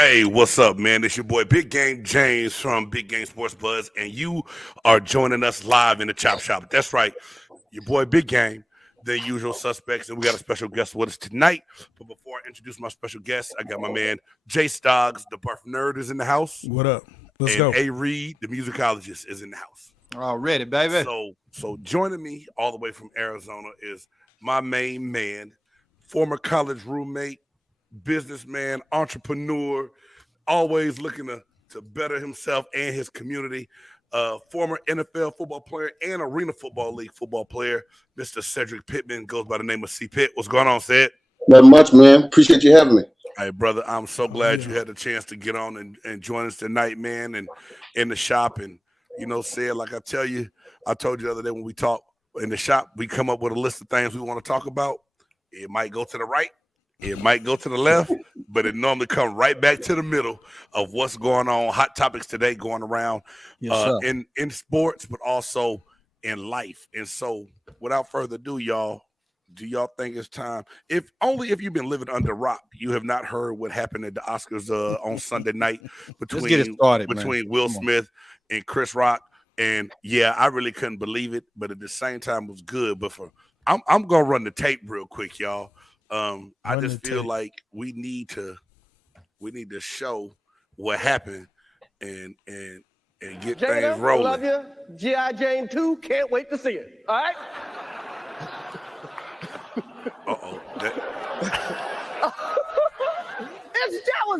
Hey, what's up, man? It's your boy Big Game James from Big Game Sports Buzz, and you are joining us live in the Chop Shop. That's right, your boy Big Game, the usual suspects, and we got a special guest with us tonight. But before I introduce my special guest, I got my man Jay Stoggs, the Buff Nerd, is in the house, What up? Let's and go. A. Reed, the musicologist, is in the house. Already, baby. So joining me all the way from Arizona is my main man, former college roommate, businessman, entrepreneur, always looking to better himself and his community. Former NFL football player and Arena Football League football player, Mr. Cedric Pittman, goes by the name of C. Pitt. What's going on, Ced? Not much, man. Appreciate you having me. Hey, brother, I'm so glad you had the chance to get on and join us tonight, man, and in the shop. And, Ced, like I told you the other day when we talked in the shop, we come up with a list of things we want to talk about. It might go to the right. It might go to the left, but it normally comes right back to the middle of what's going on. Hot topics today going around in sports, but also in life. And so, without further ado, y'all, do y'all think it's time? If you've been living under a rock, you have not heard what happened at the Oscars on Sunday night between Will Smith and Chris Rock. And yeah, I really couldn't believe it, but at the same time, it was good. But I'm gonna run the tape real quick, y'all. I just feel like we need to show what happened and get Jada, things rolling. Love you. G.I. Jane 2, can't wait to see it. All right? Uh-oh.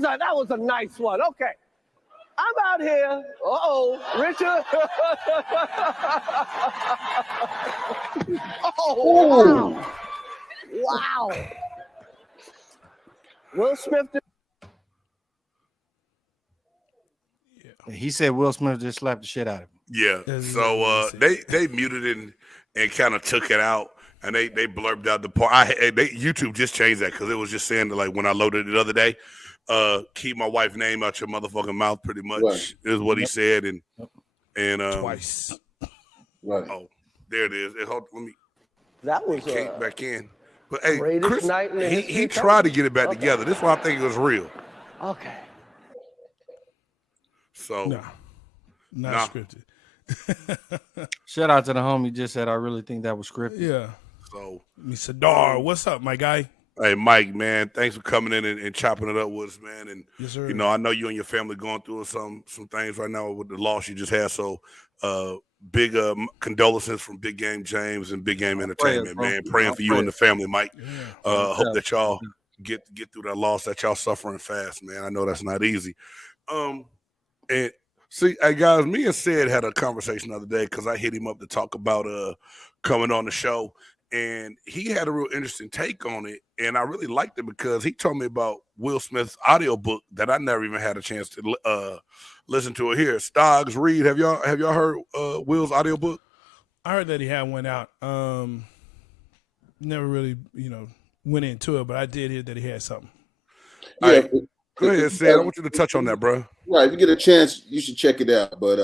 That was a nice one. Okay. I'm out here. Richard. Wow. Will Smith. He said Will Smith just slapped the shit out of him. Yeah. So they muted it and kind of took it out, and they blurbed out the part. YouTube just changed that because it was just saying that, like, when I loaded it the other day, keep my wife's name out your motherfucking mouth, pretty much is what he said, and Twice. Right. Oh, there it is. Let me. That was came back in. But hey, greatest Chris, night in the history he of tried to get it back together. This is why I think it was real. Okay. So Not scripted. Shout out to the homie just said I really think that was scripted. Yeah. So Sadar, what's up, my guy? Hey, Mike, man, thanks for coming in and chopping it up with us, man. And yes, sir. I know you and your family going through some things right now with the loss you just had. So big condolences from Big Game James and Big Game Entertainment, man. Praying for you and the family, Mike. Yeah. Hope that y'all get through that loss, that y'all suffering fast, man. I know that's not easy. And see, hey guys, me and Sid had a conversation the other day because I hit him up to talk about coming on the show, and he had a real interesting take on it, and I really liked it because he told me about Will Smith's audiobook that I never even had a chance to listen to it here. Stoggs, Reed, have y'all heard Will's audiobook? I heard that he had one out. Never really, went into it, but I did hear that he had something. Yeah. Right. Go ahead, Sid. I want you to touch on that, bro. Right. If you get a chance, you should check it out. But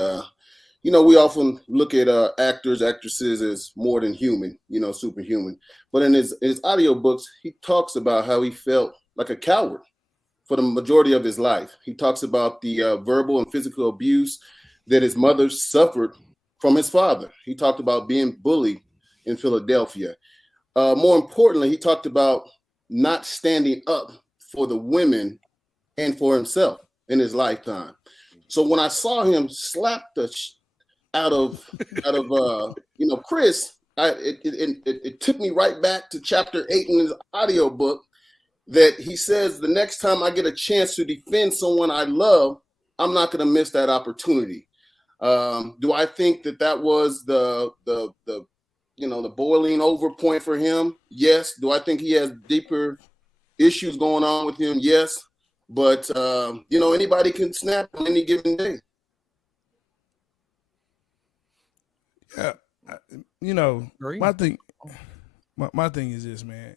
we often look at actors, actresses as more than human, superhuman. But in his audiobooks, he talks about how he felt like a coward for the majority of his life. He talks about the verbal and physical abuse that his mother suffered from his father. He talked about being bullied in Philadelphia. More importantly, he talked about not standing up for the women and for himself in his lifetime. So when I saw him slap the out of Chris, it took me right back to chapter 8 in his audiobook that he says the next time I get a chance to defend someone I love, I'm not going to miss that opportunity. Do I think that was the boiling over point for him? Yes. Do I think he has deeper issues going on with him? Yes. But, anybody can snap on any given day. Yeah. My thing is this, man.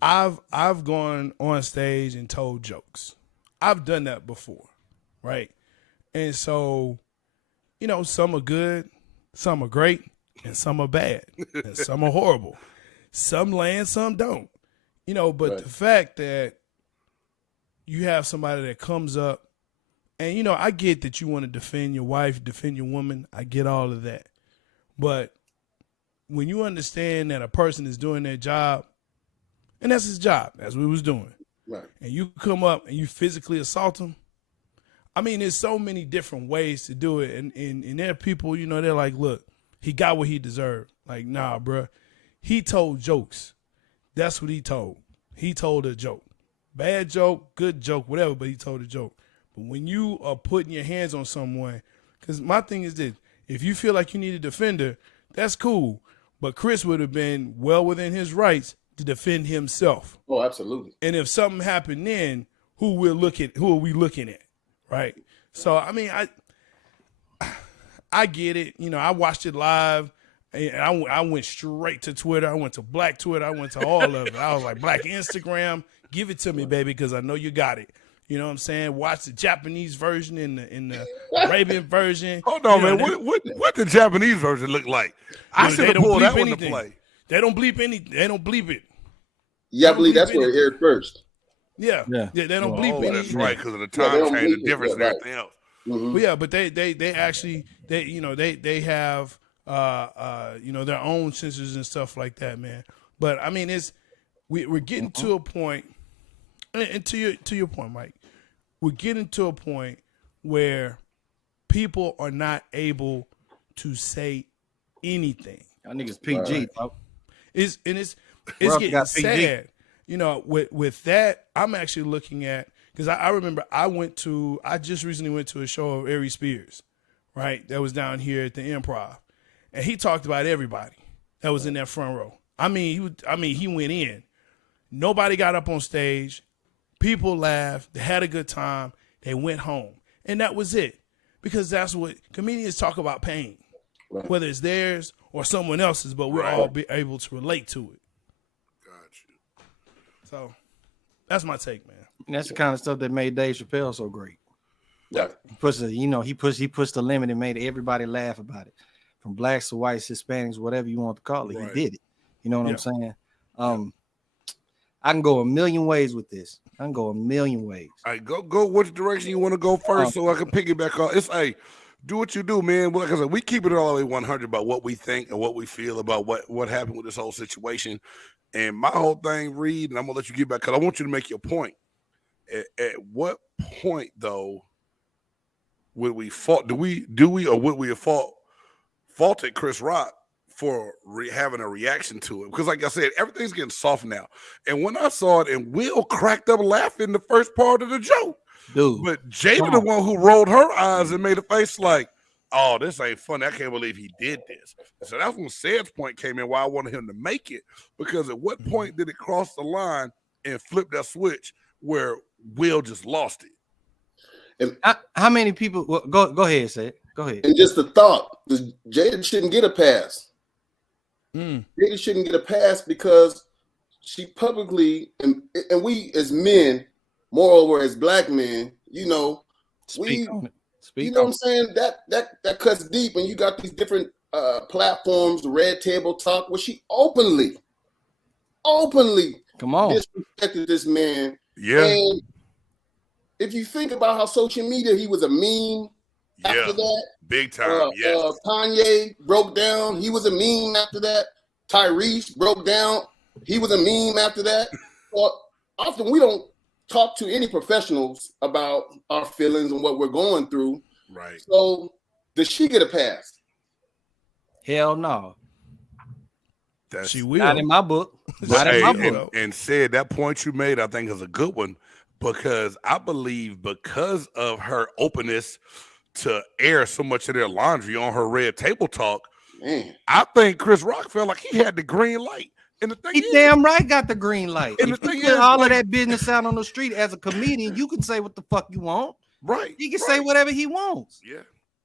I've gone on stage and told jokes. I've done that before, right? And so, some are good, some are great, and some are bad, and some are horrible. Some land, some don't. But the fact that you have somebody that comes up, and, you know, I get that you want to defend your wife, defend your woman. I get all of that. But when you understand that a person is doing their job, and that's his job, that's what he was doing, Right. and you come up and you physically assault him, I mean, there's so many different ways to do it. And there are people, you know, they're like, look, he got what he deserved. Like, nah, bro. He told jokes. That's what he told. He told a joke. Bad joke, good joke, whatever, but he told a joke. But when you are putting your hands on someone, because my thing is this, if you feel like you need a defender, that's cool. But Chris would have been well within his rights to defend himself. Oh, absolutely. And if something happened then, who are we looking at? Right. So, I mean, I get it. You know, I watched it live, and I went straight to Twitter. I went to Black Twitter. I went to all of it. I was like, Black Instagram, give it to me, baby, because I know you got it. You know what I'm saying? Watch the Japanese version and the Arabian version. Hold on, you know, man. What the Japanese version look like? I should have pulled that one to play. They don't bleep They don't bleep it. Yeah, I believe that's where it aired first. Yeah. They don't bleep anything. That's right, because of the time change, the difference, and everything else. Mm-hmm. Well, yeah, but they actually they have their own censors and stuff like that, man. But I mean, we're getting to a point, and to your point, Mike, we're getting to a point where people are not able to say anything. Y'all niggas PG, bro. It's getting sad. You know, with that, I'm actually looking at, because I remember I just recently went to a show of Aries Spears, right? That was down here at the Improv. And he talked about everybody that was in that front row. I mean, he went in. Nobody got up on stage. People laughed. They had a good time. They went home. And that was it. Because that's what comedians talk about, pain. Right. Whether it's theirs or someone else's, but we're all be able to relate to it. So that's my take, man. And that's the kind of stuff that made Dave Chappelle so great. Yeah. He pushed the limit and made everybody laugh about it. From blacks to whites, Hispanics, whatever you want to call it. Right. He did it. You know what I'm saying? I can go a million ways with this. I can go a million ways. All right, go which direction you want to go first so I can piggyback on. It's do what you do, man. Like I said, we keep it all the way 100 about what we think and what we feel about what happened with this whole situation. And my whole thing, Reed, and I'm gonna let you get back because I want you to make your point. At what point, though, would we fault? Do we or would we have faulted Chris Rock for having a reaction to it? Because, like I said, everything's getting soft now. And when I saw it, and Will cracked up laughing the first part of the joke, dude. But Jada, the one who rolled her eyes and made a face like, oh, this ain't funny. I can't believe he did this. And so that's when Ced's point came in, why I wanted him to make it. Because at what point did it cross the line and flip that switch where Will just lost it? And how many people? Well, go ahead, say it. Go ahead. And just a thought: Jada shouldn't get a pass. Jada shouldn't get a pass because she publicly and we as men, moreover as black men, you know, Speak on it. You know what I'm saying? That cuts deep, and you got these different platforms, Red Table Talk, where she openly come on disrespected this man. Yeah. And if you think about how social media, he was a meme after that. Big time. Kanye broke down. He was a meme after that. Tyrese broke down. He was a meme after that. Well, often we don't talk to any professionals about our feelings and what we're going through. Right. So does she get a pass? Hell no. She will. Not in my book. Not in my book. And said that point you made, I think, is a good one because I believe because of her openness to air so much of their laundry on her Red Table Talk, Man. I think Chris Rock felt like he had the green light. And the thing He damn right got the green light. And if the you thing put is, all of that business out on the street as a comedian, you can say what the fuck you want. Right. He can say whatever he wants. Yeah.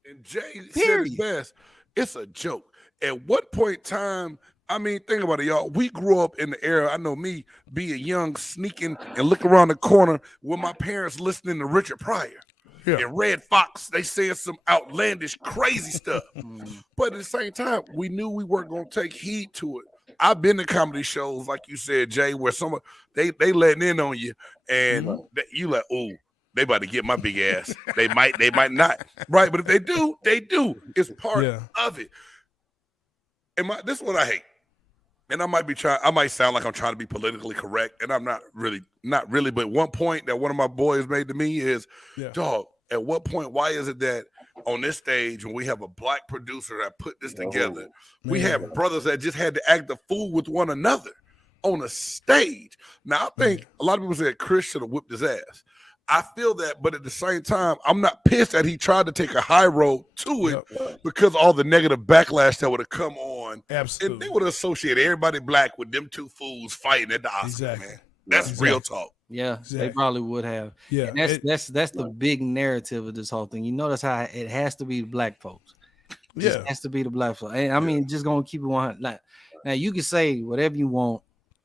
And Jay said it best. It's a joke. At what point in time, I mean, think about it, y'all. We grew up in the era, I know me, being young, sneaking and looking around the corner with my parents listening to Richard Pryor. Yeah. And Red Fox, they said some outlandish, crazy stuff. But at the same time, we knew we weren't going to take heed to it I've been to comedy shows, like you said, Jay, where someone they letting in on you, and you like, oh, they about to get my big ass. They might not, right? But if they do, they do. It's part of it. And this is what I hate. And I might sound like I'm trying to be politically correct, and I'm not really. But one point that one of my boys made to me is, dog, at what point, why is it that on this stage, when we have a black producer that put this together, we have brothers that just had to act the fool with one another on a stage? Now, I think a lot of people say Chris should have whipped his ass. I feel that, but at the same time, I'm not pissed that he tried to take a high road to it because all the negative backlash that would have come on. Absolutely. And they would associate everybody black with them two fools fighting at the Oscars, man. That's real talk. Yeah, they probably would have. Yeah, and that's the big narrative of this whole thing. You notice how it has to be the black folks. It has to be the black folks. And I mean, just gonna keep it 100. Like, now you can say whatever you want,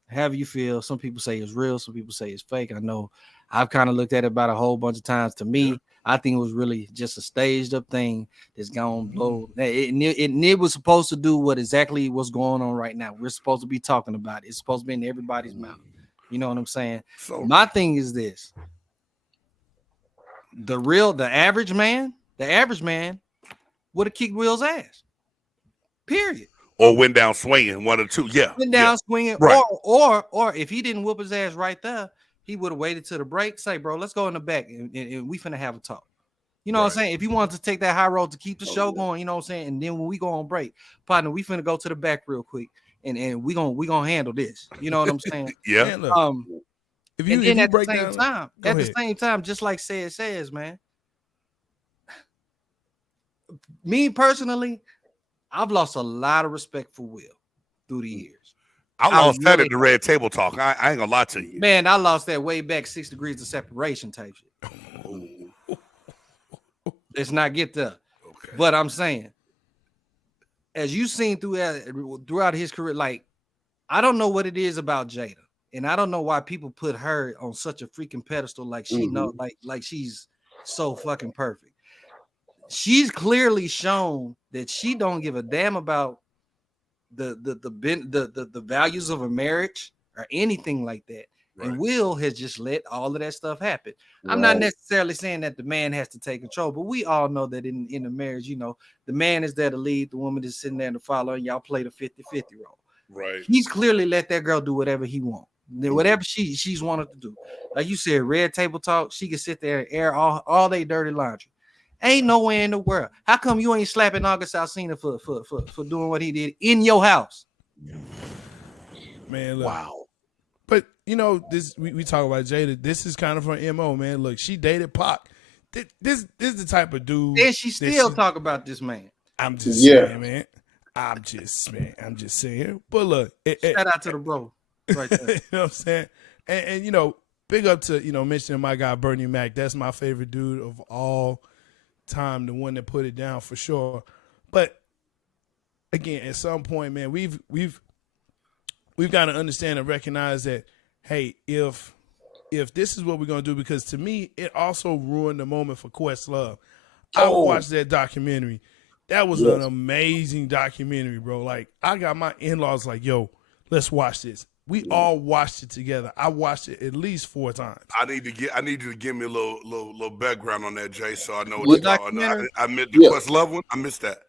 however you feel. Some people say it's real, some people say it's fake. I know I've kind of looked at it about a whole bunch of times. To me, I think it was really just a staged up thing that's gonna blow. It was supposed to do what exactly what's going on right now. We're supposed to be talking about it. It's supposed to be in everybody's mouth. You know what I'm saying? So my thing is this: the average man would have kicked Will's ass. Period. Or went down swinging, one or two. Yeah, went down swinging. Right. Or if he didn't whoop his ass right there, he would have waited till the break. Say, bro, let's go in the back and we finna have a talk. You know what I'm saying? If he wanted to take that high road to keep the show going, you know what I'm saying? And then when we go on break, partner, we finna go to the back real quick. And we gonna handle this. You know what I'm saying? Yeah. If you at break the same time, just like says, man. Me personally, I've lost a lot of respect for Will through the years. I lost that at the Red Table Talk. I ain't gonna lie to you. Man, I lost that way back 6 degrees of separation type shit. Let's not get there. Okay. But I'm saying, as you've seen throughout his career, like, I don't know what it is about Jada, and I don't know why people put her on such a freaking pedestal, like she like she's so fucking perfect. She's clearly shown that she don't give a damn about the values of a marriage or anything like that. Right. And Will has just let all of that stuff happen. Right. I'm not necessarily saying that the man has to take control, but we all know that in the marriage, you know, the man is there to lead, the woman is sitting there to follow, and y'all play the 50-50 role. Right. He's clearly let that girl do whatever he wants. Whatever she's wanted to do. Like you said, Red Table Talk, she can sit there and air all they dirty laundry. Ain't nowhere in the world. How come you ain't slapping August Alsina for doing what he did in your house? Man, look. Wow. But you know, this we talk about Jada. This is kind of her MO, man. Look, she dated Pac. This is the type of dude. And she still talk about this man. I'm just saying, man. I'm just saying. But look, shout out to the bro. Right there. You know what I'm saying? And you know, big up to, you know, mentioning my guy Bernie Mac. That's my favorite dude of all time, the one that put it down for sure. But again, at some point, man, we've got to understand and recognize that, hey, if this is what we're gonna do, because to me, it also ruined the moment for Questlove. I watched that documentary. That was an amazing documentary, bro. Like, I got my in-laws like, yo, let's watch this. We all watched it together. I watched it at least 4 times. I need you to give me a little background on that, Jay, so I know what you're talking about. I missed the Questlove one. I missed that.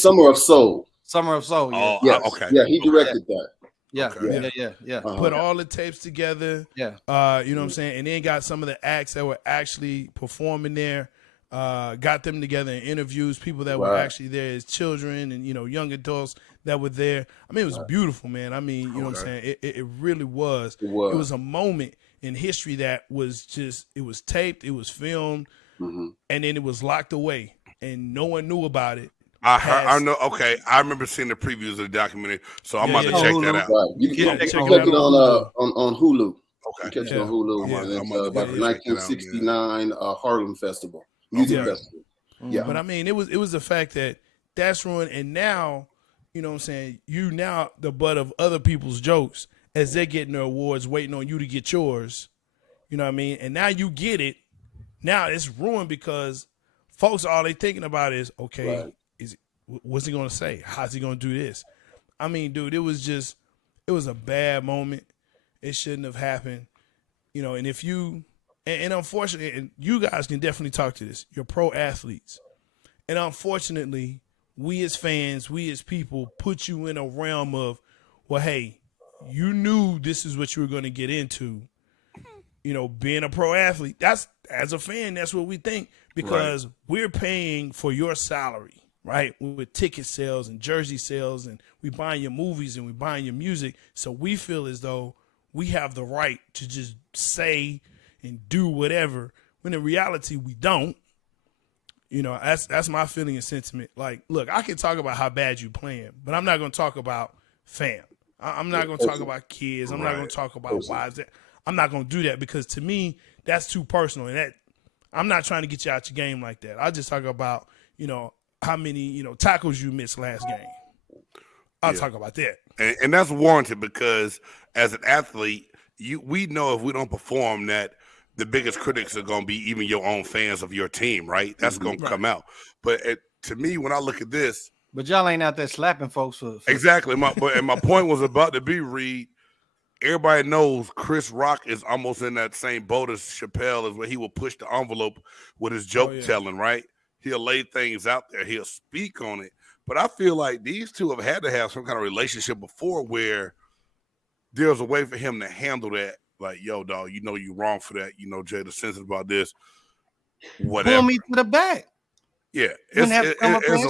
Summer of Soul. Summer of Soul. Yeah. Yes. Okay. Yeah, he directed that. Yeah. Okay. Yeah. Put all the tapes together. Yeah. You know what I'm saying? And then got some of the acts that were actually performing there. Got them together in interviews, people that were actually there as children and, you know, young adults that were there. I mean, it was beautiful, man. I mean, you know what I'm saying? It really was. It was a moment in history that was just, it was taped, it was filmed, and then it was locked away, and no one knew about it. I know. Okay, I remember seeing the previews of the documentary, so I'm about to check that out. Right. You can check it on Hulu. Okay, you can catch it on Hulu. It's about the 1969 Harlem Festival. Music festival. Yeah. But I mean, it was the fact that that's ruined, and now, you know what I'm saying, you now the butt of other people's jokes as they're getting their awards, waiting on you to get yours. You know what I mean? And now you get it. Now it's ruined because folks, all they thinking about is, okay, what's he gonna say? How's he gonna do this? I mean, dude, it was a bad moment. It shouldn't have happened. And if you, and unfortunately, and you guys can definitely talk to this, you're pro athletes. And unfortunately, we as fans, we as people put you in a realm of, well, hey, you knew this is what you were going to get into. Being a pro athlete, as a fan, that's what we think, because we're paying for your salary, right? With ticket sales and jersey sales, and we buying your movies and we buying your music. So we feel as though we have the right to just say and do whatever, when in reality we don't. That's my feeling and sentiment. Like, look, I can talk about how bad you playing, but I'm not going to talk about fam. I'm not going to talk about kids. I'm not going to talk about wives. I'm not going to do that, because to me, that's too personal. And I'm not trying to get you out your game like that. I'll just talk about, how many, tackles you missed last game. I'll talk about that. And that's warranted, because as an athlete, we know if we don't perform that the biggest critics are going to be even your own fans of your team, right? That's going to come out. But to me, when I look at this. But y'all ain't out there slapping folks for Exactly. My point was about to be, Reed, everybody knows Chris Rock is almost in that same boat as Chappelle, is where he will push the envelope with his joke telling, right? He'll lay things out there. He'll speak on it. But I feel like these two have had to have some kind of relationship before, where there's a way for him to handle that. Like, yo, dog, you're wrong for that. Jada sensitive about this. Whatever. Pull me to the back. Yeah, it's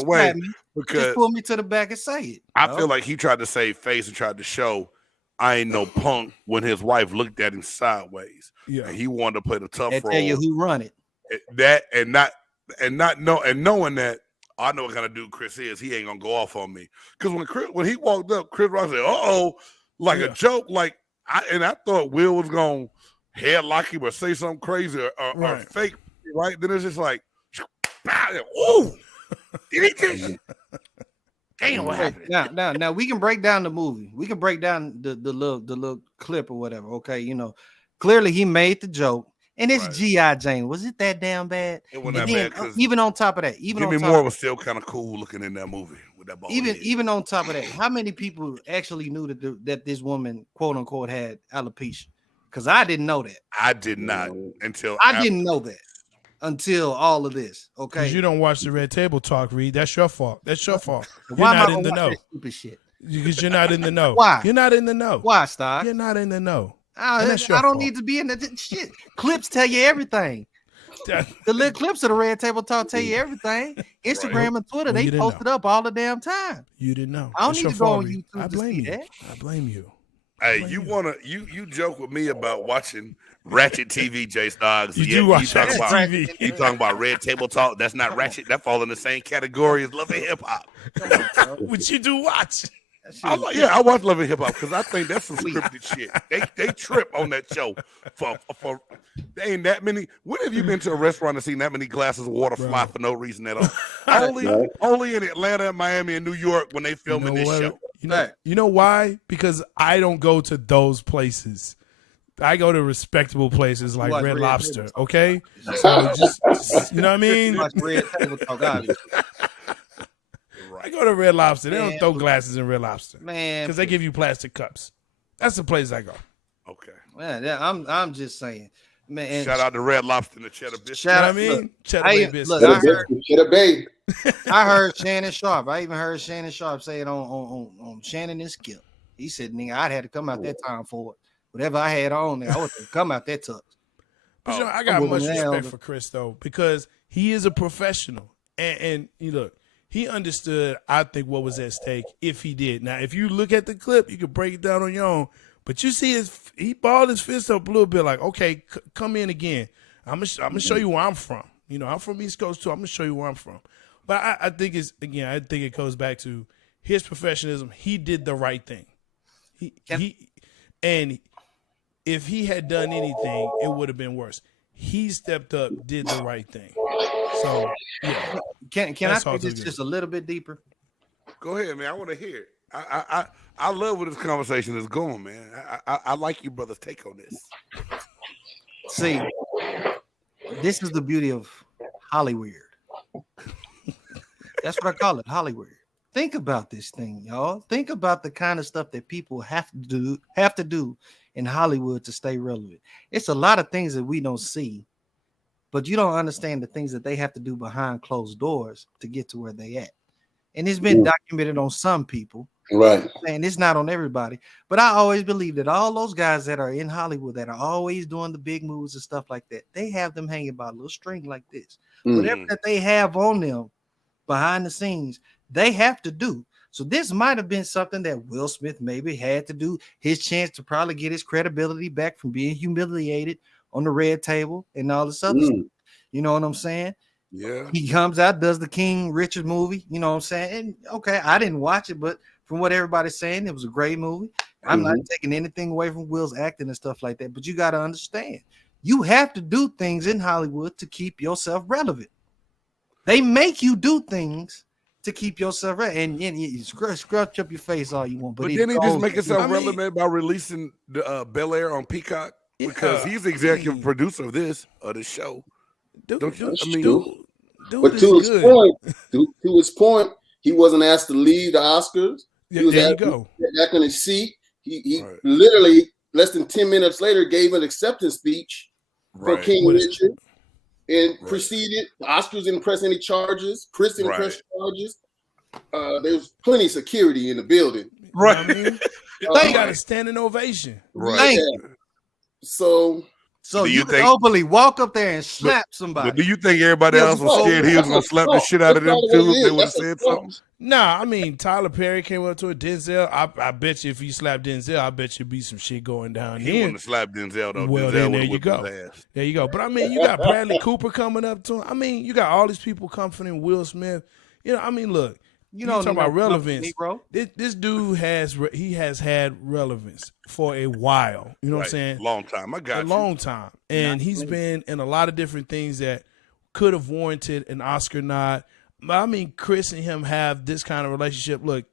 a way, because just pull me to the back and say it. I feel like he tried to save face and tried to show I ain't no punk when his wife looked at him sideways. Yeah, and he wanted to play the tough role. Tell you who run it. That knowing that I know what kind of dude Chris is, he ain't gonna go off on me. Because when he walked up, Chris Rock said, like a joke, like I thought Will was gonna headlock him or say something crazy or fake, right? Then it's just like, ooh, did he just? Damn, what happened? Now we can break down the movie. We can break down the little clip or whatever. Okay, clearly he made the joke, and it's G.I. Jane. Was it that damn bad? It wasn't that bad. Even on top of that, Jimmy Moore was still kind of cool looking in that movie with that ball. Even on top of that, how many people actually knew that this woman, quote unquote, had alopecia? Because I didn't know that. I did not until didn't know that until all of this. Okay, because you don't watch the Red Table Talk, Reed. That's your fault. You're Why not am I in the know. Stupid shit. Because you're not in the know. Why? You're not in the know. Why, Stock? You're not in the know. I don't need to be in the shit. Clips tell you everything. The little clips of the Red Table Talk tell you everything. Instagram and Twitter, they post it up all the damn time. You didn't know. I don't need to go on YouTube. I blame you. I blame you. Hey, you joke with me about watching Ratchet TV, J Stoggs. You do watch Ratchet TV. You talking about Red Table Talk? That's not Ratchet. That falls in the same category as Love and Hip Hop. Which you do watch. I watch Love and Hip Hop because I think that's some scripted shit. They trip on that show. For there ain't that many. When have you been to a restaurant and seen that many glasses of water fly for no reason at all? only in Atlanta, Miami, and New York when they filming this show. You know why? Because I don't go to those places. I go to respectable places like Red Lobster. Okay, so just you know what I mean. I go to Red Lobster. They don't throw glasses in Red Lobster, man, because they give you plastic cups. That's the place I go. Okay, man. I'm just saying, man. Shout out to Red Lobster and the Cheddar Biscuit. Cheddar Bay biscuit. Cheddar Bay. I heard Shannon Sharp. I even heard Shannon Sharp say it on Shannon and Skip. He said, "Nigga, I'd had to come out that time for it. Whatever I had on, I would have come out that tux." But I got much respect for Chris though, because he is a professional, and look. He understood, I think, what was at stake if he did. Now, if you look at the clip, you can break it down on your own. But you see, he balled his fist up a little bit like, okay, come in again. I'm gonna show you where I'm from. I'm from East Coast too. I'm going to show you where I'm from. But I think it goes back to his professionalism. He did the right thing. And if he had done anything, it would have been worse. He stepped up, did the right thing. So, yeah. Can I take this just a little bit deeper? Go ahead, man. I want to hear it. I love where this conversation is going, man. I like you brother's take on this. See, this is the beauty of Hollywood. That's what I call it, Hollywood. Think about this thing, y'all. Think about the kind of stuff that people have to do in Hollywood to stay relevant. It's a lot of things that we don't see, but you don't understand the things that they have to do behind closed doors to get to where they at. And it's been documented on some people, right? And it's not on everybody. But I always believe that all those guys that are in Hollywood that are always doing the big moves and stuff like that, they have them hanging by a little string like this. Whatever that they have on them behind the scenes, they have to do. So this might have been something that Will Smith maybe had to do, his chance to probably get his credibility back from being humiliated on the red table and all this other stuff. You know what I'm saying? Yeah. He comes out, does the King Richard movie, you know what I'm saying? And okay, I didn't watch it, but from what everybody's saying, it was a great movie. I'm not taking anything away from Will's acting and stuff like that, but you got to understand, you have to do things in Hollywood to keep yourself relevant. They make you do things to keep yourself relevant, and you scrunch up your face all you want. But then he just make himself relevant by releasing the Bel Air on Peacock because he's the executive producer of this show. But to his point, he wasn't asked to leave the Oscars. He was asked to get back in his seat. He literally less than 10 minutes later gave an acceptance speech for King Richard and proceeded. The Oscars didn't press any charges. Chris didn't press charges. There's plenty of security in the building. Right. You know what I mean? They got a standing ovation. Right. So you can openly walk up there and slap somebody. Do you think everybody else was scared he was going to slap the shit out of them too if they would have said something? Nah, I mean, Tyler Perry came up to a Denzel. I bet you if you slap Denzel, I bet you be some shit going down here. He wouldn't have slapped Denzel, though. Well, Denzel there you go. There you go. But, I mean, you got Bradley Cooper coming up to him. I mean, you got all these people comforting Will Smith. You know, I mean, look. You know, talking about relevance. This dude has had relevance for a while. You know what I'm saying? Long time. I got a long time, and he's been in a lot of different things that could have warranted an Oscar nod. I mean, Chris and him have this kind of relationship. Look,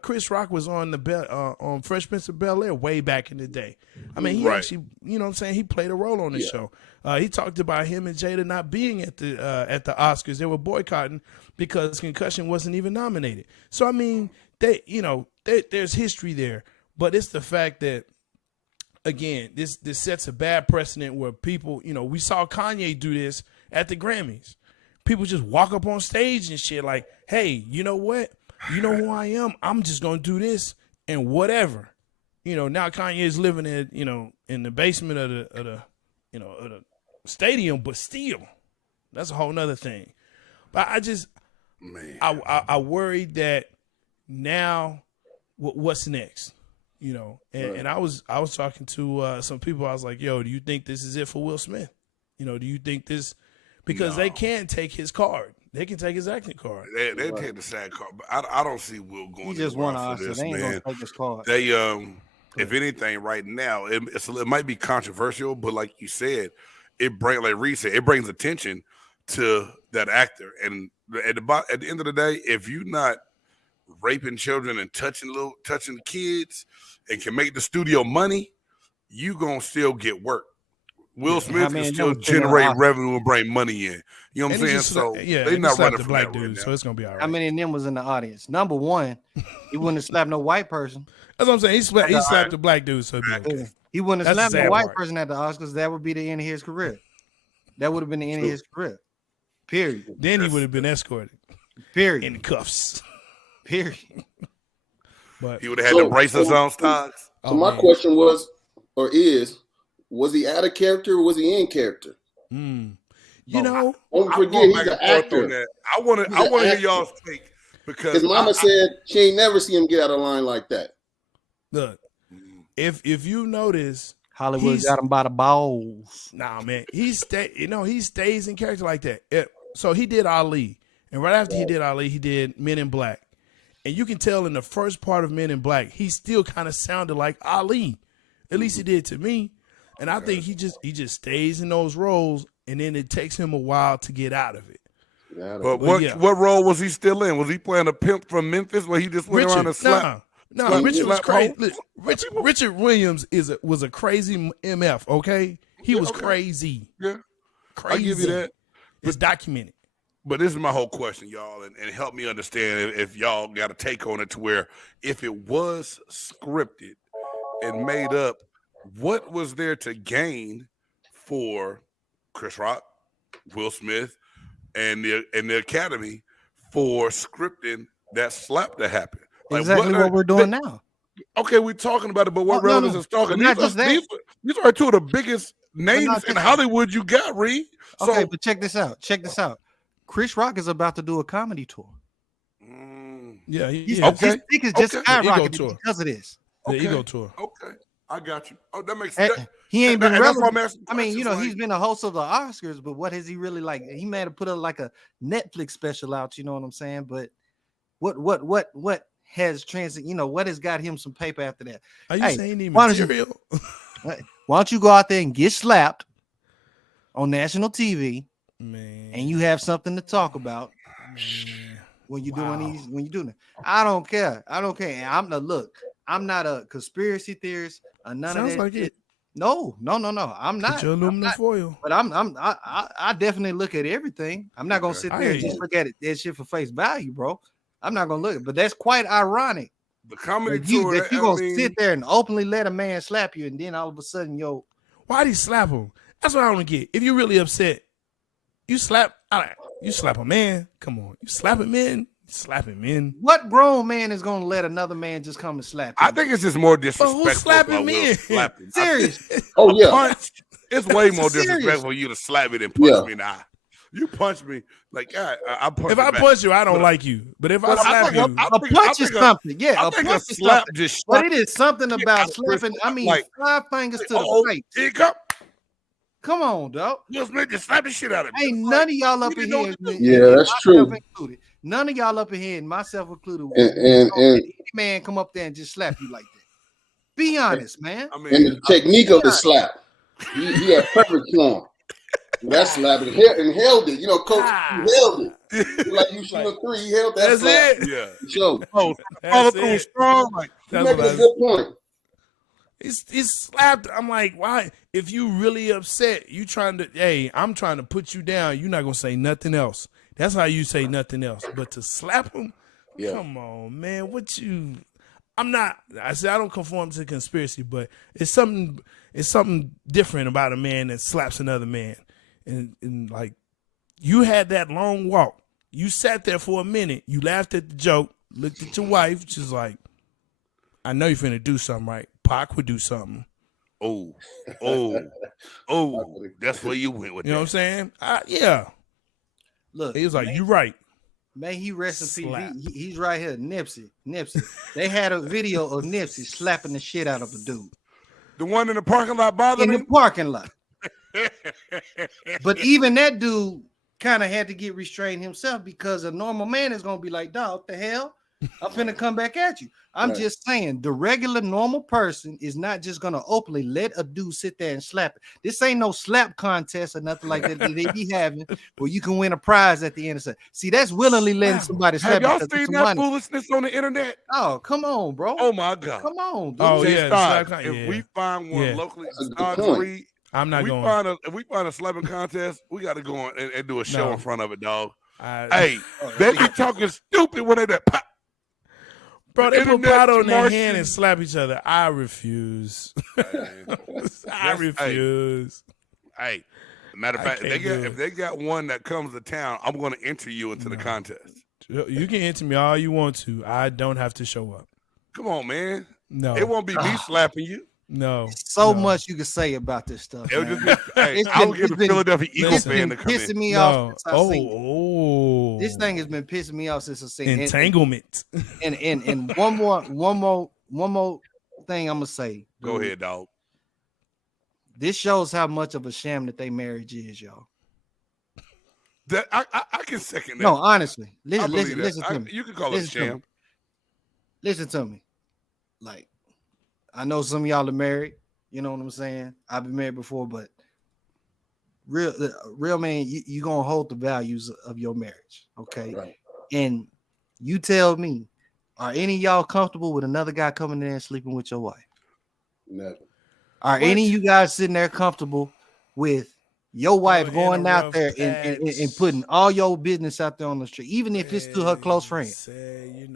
Chris Rock was on on Fresh Prince of Bel-Air way back in the day. I mean, he actually, you know what I'm saying, he played a role on this show. He talked about him and Jada not being at the Oscars. They were boycotting because Concussion wasn't even nominated. So I mean, there's history there, but it's the fact that, again, this sets a bad precedent where people, we saw Kanye do this at the Grammys. People just walk up on stage and shit like, hey, you know what? You know who I am? I'm just going to do this and whatever. Now Kanye is living in the basement of the stadium, but still, that's a whole nother thing. But I worried that now what's next? And I was talking to some people. I was like, yo, do you think this is it for Will Smith? Do you think this, because they can't take his card. They can take his acting card. They take the sad card, but I don't see Will going. He just won an Oscar. This, they ain't man. gonna take his card. They if anything, right now it might be controversial, but like you said, it brings attention to that actor. And at the end of the day, if you're not raping children and touching kids and can make the studio money, you gonna still get work. Will Smith can still generate revenue and bring money in. You know what I'm saying? So they're not running from black that dude, right so it's gonna be all right. How many of them was in the audience? Number one, he wouldn't have slapped no white person. That's what I'm saying. He slapped the black dude, so okay. He wouldn't have slapped no white person at the Oscars. That would be the end of his career. That would have been the end of his career. Period. Then he would have been escorted. Period. In cuffs. Period. But he would have had the bracelets on stocks. So my question was he out of character or was he in character? Don't forget he's an actor. I want to hear y'all's take because Mama said she ain't never seen him get out of line like that. Look, if you notice, Hollywood got him by the balls. Nah, man, he stays in character like that. So he did Ali, and right after he did Ali, he did Men in Black, and you can tell in the first part of Men in Black, he still kind of sounded like Ali. At least he did to me. And I think he just stays in those roles, and then it takes him a while to get out of it. But what role was he still in? Was he playing a pimp from Memphis where he just went around and slapped? No, Richard was crazy. Richard Williams was a crazy MF, okay? He was crazy. Yeah. Crazy. I give you that. It's documented. But this is my whole question, y'all, and help me understand if y'all got a take on it to where if it was scripted and made up, what was there to gain for Chris Rock, Will Smith, and the Academy for scripting that slap to happen? Like, exactly what we're doing now. Okay, we're talking about it, but what relevance is talking? These are two of the biggest names in Hollywood you got, Reed. Okay, but check this out. Chris Rock is about to do a comedy tour. Yeah, his dick is just skyrocketing because of this. The ego tour. Okay, I got you. Oh, that makes sense. He ain't been relevant. I mean, he's been a host of the Oscars, but what has he really like? He may have put like a Netflix special out. You know what I'm saying? But what has what has got him some paper after that? Are you saying he material? Why don't you go out there and get slapped on national TV, man, and you have something to talk about, man, when you're doing it. I don't care. I'm not a conspiracy theorist or none Sounds of that. Like it. No. I'm not. Get your aluminum foil. But I definitely look at everything. I'm not gonna sit there and just look at it that shit for face value, bro. I'm not gonna look. But that's quite ironic. The comedy tour that you gonna sit there and openly let a man slap you, and then all of a sudden, why'd he slap him? That's what I don't get. If you're really upset, you slap a man. Come on, you slap a man. Slapping men. What grown man is gonna let another man just come and slap him? I think it's just more disrespectful. Who's slapping men? Serious? Oh yeah. It's way more disrespectful for you to slap me than punch me in the eye. You punch me like God. I punch. If I punch you, I don't like you. But if I slap you, a punch is something. Yeah, I think a slap just. But it is something about slapping. I mean, like, 5 fingers to the face. Here you come. Come on, dog. Will Smith just slap the shit out of me. Ain't none of y'all up in here. Yeah, that's true. None of y'all up in here, and myself included, and any man come up there and just slap you like that. Be honest, man. I mean, and the technique of the slap, he had perfect form. That slap and held it. Coach, he held it. Like you shoot a 3, he held that. That's slap. it. Yeah. So, follow through strong. Like you make a good point. He's slapped. I'm like, why? If you really upset, I'm trying to put you down. You're not gonna say nothing else. That's how you say nothing else. But to slap him, come on, man. I don't conform to conspiracy, but it's something different about a man that slaps another man. And like, you had that long walk. You sat there for a minute. You laughed at the joke, looked at your wife, just like, I know you're finna do something, right? Pac would do something. Oh, that's where you went with that. You know what I'm saying? Yeah. Look, he was like, "You right." May he rest in peace. He's right here, Nipsey. They had a video of Nipsey slapping the shit out of a dude. The one in the parking lot bothering him? In the parking lot. But even that dude kind of had to get restrained himself, because a normal man is gonna be like, "Dog, what the hell? I'm finna come back at you." I'm just saying, the regular normal person is not just gonna openly let a dude sit there and slap it. This ain't no slap contest or nothing like that they be having where you can win a prize at the end of it. See, that's willingly letting somebody slap. Have y'all seen that foolishness on the internet? Oh, come on, bro. Oh my God. Come on, dude. Oh yeah. If we find one locally, I'm not going. If we find a slapping contest, we got to go on and do a show in front of it, dog. Hey, they be talking stupid when they pop. Bro, they put powder on their hand and slap each other. I refuse. I refuse. Hey, matter of fact, if they got one that comes to town, I'm going to enter you into the contest. You can enter me all you want to. I don't have to show up. Come on, man. No. It won't be me slapping you. No. So much you can say about this stuff. I will get a Philadelphia Eagles fan to come in. Pissing me off. This thing has been pissing me off since I seen entanglement. And one more thing I'm gonna say. Go ahead, dog. This shows how much of a sham that they marriage is, y'all. That I can second that. No, honestly, listen to me. You can call it a sham. Listen to me. Like, I know some of y'all are married. You know what I'm saying? I've been married before, but real man, you gonna hold the values of your marriage, okay? Right. And you tell me, are any of y'all comfortable with another guy coming in and sleeping with your wife? Never. Are any of you guys sitting there comfortable with Your wife going out there and putting all your business out there on the street, even if it's to her close friend.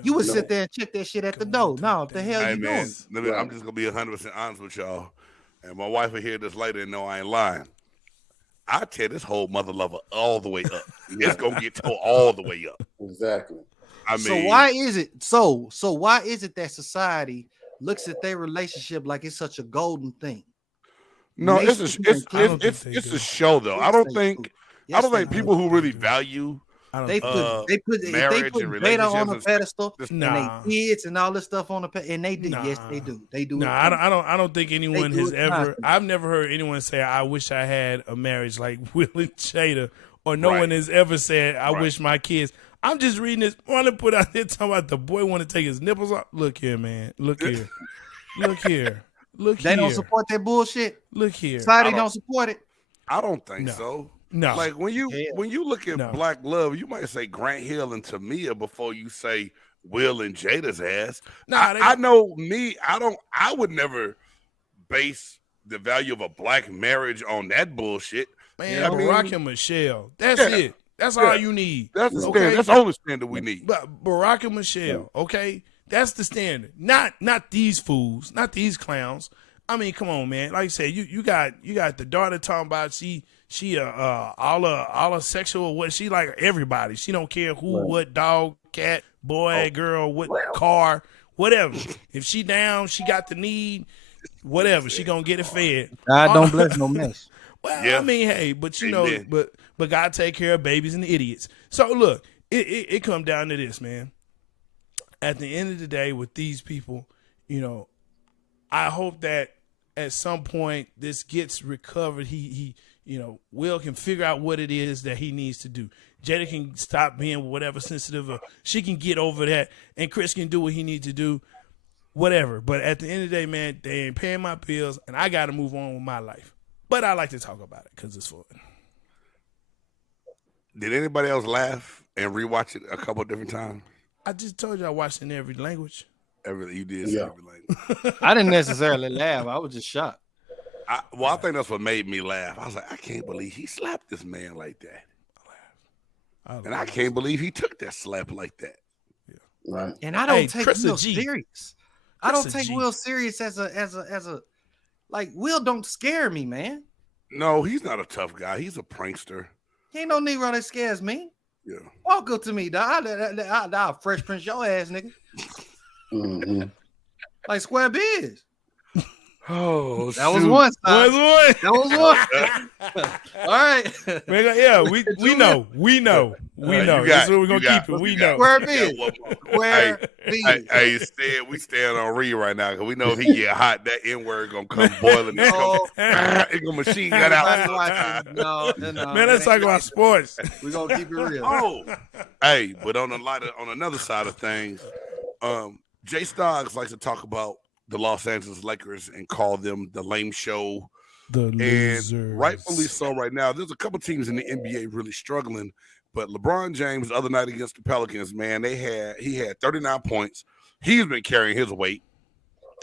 You would sit there and check that shit at the door. No, what the hell you doing? I'm just gonna be 100% honest with y'all, and my wife will hear this later and know I ain't lying. I tear this whole mother lover all the way up. It's gonna get tore all the way up. Exactly. I mean, so why is it so why is it that society looks at their relationship like it's such a golden thing? No, it's a show though. I don't think people who really value they put beta on the pedestal and they kids and all this stuff on the pedestal, and they do. Yes, they do. They do. No, I don't think anyone has ever. I've never heard anyone say, "I wish I had a marriage like Will and Jada," or no one has ever said, "I wish my kids." I'm just reading this. Want to put out there talking about the boy want to take his nipples off. Look here, man. Look here. Look here. Look here. They don't support that bullshit. Look here. Society don't support it. I don't think so. No. Like when you look at Black Love, you might say Grant Hill and Tamia before you say Will and Jada's ass. I know me. I would never base the value of a black marriage on that bullshit. Man, Barack and Michelle. That's it. That's all you need. That's the standard. That's the only standard we need. But Barack and Michelle, okay? That's the standard. Not these fools, not these clowns. I mean, come on, man. Like I said, you got the daughter talking about she all a sexual, what she like everybody. She don't care who, what, dog, cat, boy, girl, what car, whatever. If she down, she got the need, whatever. She gonna get it fed. God don't bless no mess. Well, I mean, hey, but you know, but God take care of babies and idiots. So look, it come down to this, man. At the end of the day, with these people, you know, I hope that at some point this gets recovered. He you know, Will can figure out what it is that he needs to do. Jada can stop being whatever sensitive. She can get over that, and Chris can do what he needs to do, whatever. But at the end of the day, man, they ain't paying my bills, and I got to move on with my life. But I like to talk about it because it's fun. Did anybody else laugh and rewatch it a couple of different times? I just told you I watched in every language. You did say every language. I didn't necessarily laugh. I was just shocked. I think that's what made me laugh. I was like, I can't believe he slapped this man like that. And I can't believe he took that slap like that. Yeah. Right. And I don't take Will serious. I don't take Will serious as a like Will don't scare me, man. No, he's not a tough guy. He's a prankster. He ain't no Negro that scares me. Yeah. Walk up to me, dog. I'll Fresh Prince your ass, nigga. Mm-hmm. Like Square Biz. Oh, that was one. That was one. All right. Yeah, we know. That's what we're gonna keep it. We know. Square Biz. Square Biz. Hey, we stand on Reed right now because we know if he get hot, that N word gonna come boiling. It's gonna machine that out. No, man, let's talk about sports. We're gonna keep it real. Hey, but on another side of things, Jay Stoggs likes to talk about the Los Angeles Lakers and call them the lame show. The losers. And rightfully so right now. There's a couple teams in the NBA really struggling, but LeBron James the other night against the Pelicans, man, he had 39 points. He's been carrying his weight,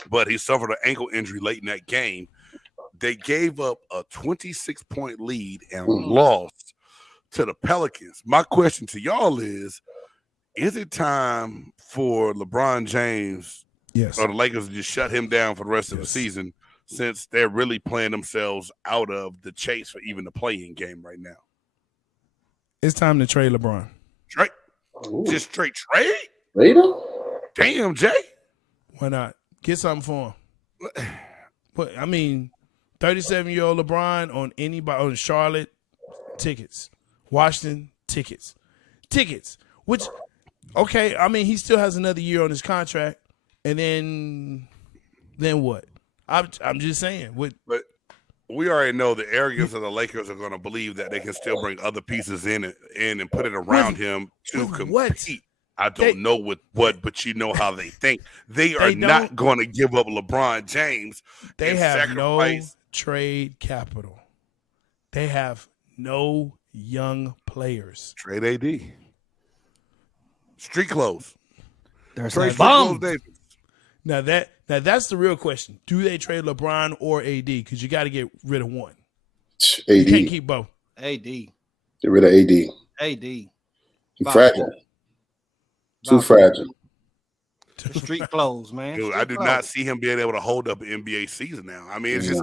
but he suffered an ankle injury late in that game. They gave up a 26-point lead and lost to the Pelicans. My question to y'all is it time for LeBron James or the Lakers to just shut him down for the rest of the season, since they're really playing themselves out of the chase for even the play-in game right now? It's time to trade LeBron. Trade? Just straight trade? Trade him? Damn, Jay. Why not? Get something for him. But I mean, 37-year-old LeBron on anybody on Charlotte tickets, Washington tickets. Which, okay, I mean, he still has another year on his contract. And then what? I'm just saying. But we already know the arrogance of the Lakers are going to believe that they can still bring other pieces in and put it around him to compete. What? I don't know with what, but you know how they think. They are not going to give up LeBron James. They have no trade capital. They have no young players. Trade AD. Street clothes. There's trade clothes, Davis. Now that's the real question. Do they trade LeBron or AD? Because you got to get rid of one. You can't keep both. AD. Get rid of AD. AD. He's fragile. Too fragile. Street clothes, man. Dude, I do not see him being able to hold up an NBA season now. I mean, it's just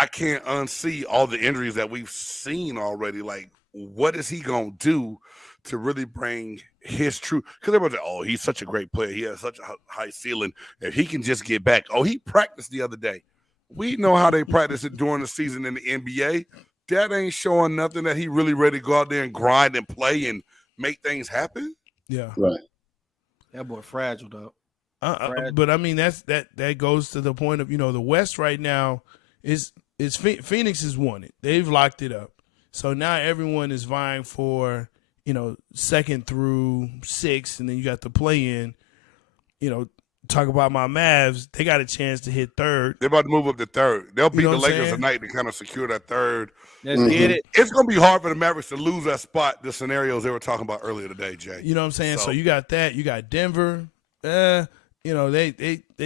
I can't unsee all the injuries that we've seen already. Like, what is he gonna do to really bring his true? Because everyone's like, "Oh, he's such a great player. He has such a high ceiling. If he can just get back." Oh, he practiced the other day. We know how they practice it during the season in the NBA. That ain't showing nothing that he really ready to go out there and grind and play and make things happen. Yeah, right. That boy fragile though. But I mean, that goes to the point of, the West right now is Phoenix has won it. They've locked it up. So now everyone is vying for, 2nd through 6th, and then you got the play-in. Talk about my Mavs. They got a chance to hit 3rd. They're about to move up to 3rd. They'll beat the Lakers tonight to kind of secure that 3rd. Let's get it. It's going to be hard for the Mavericks to lose that spot, the scenarios they were talking about earlier today, Jay. You know what I'm saying? So you got that. You got Denver. They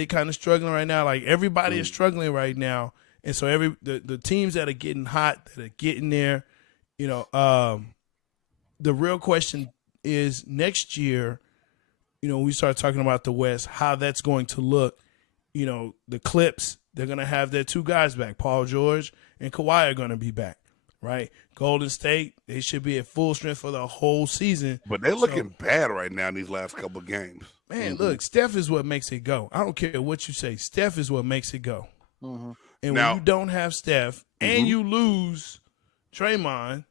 kind of struggling right now. Like, everybody is struggling right now. And so the teams that are getting hot, that are getting there, the real question is next year, we start talking about the West, how that's going to look. The Clips, they're going to have their 2 guys back. Paul George and Kawhi are going to be back, right? Golden State, they should be at full strength for the whole season. But they're looking bad right now in these last couple of games. Man, look, Steph is what makes it go. I don't care what you say. Steph is what makes it go. Mm-hmm. And when you don't have Steph and you lose Draymond,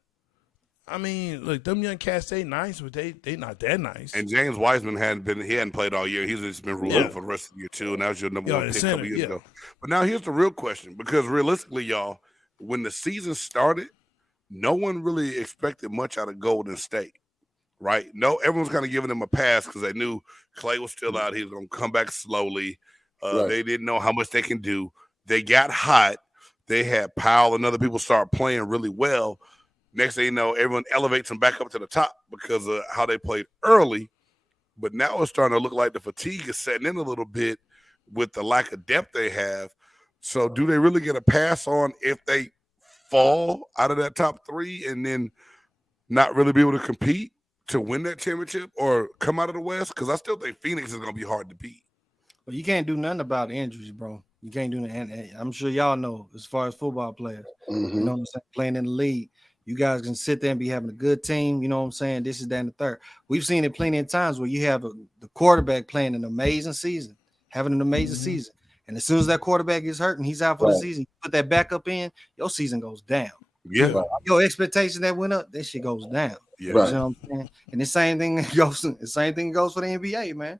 I mean, look, them young cats, they nice, but they not that nice. And James Wiseman hadn't played all year. He's just been ruled out for the rest of the year too, and that was your number 1 pick a couple years ago. But now here's the real question, because realistically, y'all, when the season started, no one really expected much out of Golden State, right? No, everyone's kind of giving them a pass because they knew Clay was still out. He was going to come back slowly. They didn't know how much they can do. They got hot. They had Powell and other people start playing really well. Next thing you know, everyone elevates them back up to the top because of how they played early. But now it's starting to look like the fatigue is setting in a little bit with the lack of depth they have. So do they really get a pass on if they fall out of that top 3 and then not really be able to compete to win that championship or come out of the West? Because I still think Phoenix is going to be hard to beat. Well, you can't do nothing about injuries, bro. You can't do nothing. And I'm sure y'all know, as far as football players, you know what I'm saying, playing in the league, you guys can sit there and be having a good team. You know what I'm saying? This is that and the third. We've seen it plenty of times where you have the quarterback playing an amazing season, having an amazing season. And as soon as that quarterback gets hurt and he's out for the season, you put that backup in, your season goes down. Yeah. Your expectation that went up, that shit goes down. Yeah. You know what I'm saying? And the same thing goes for the NBA, man.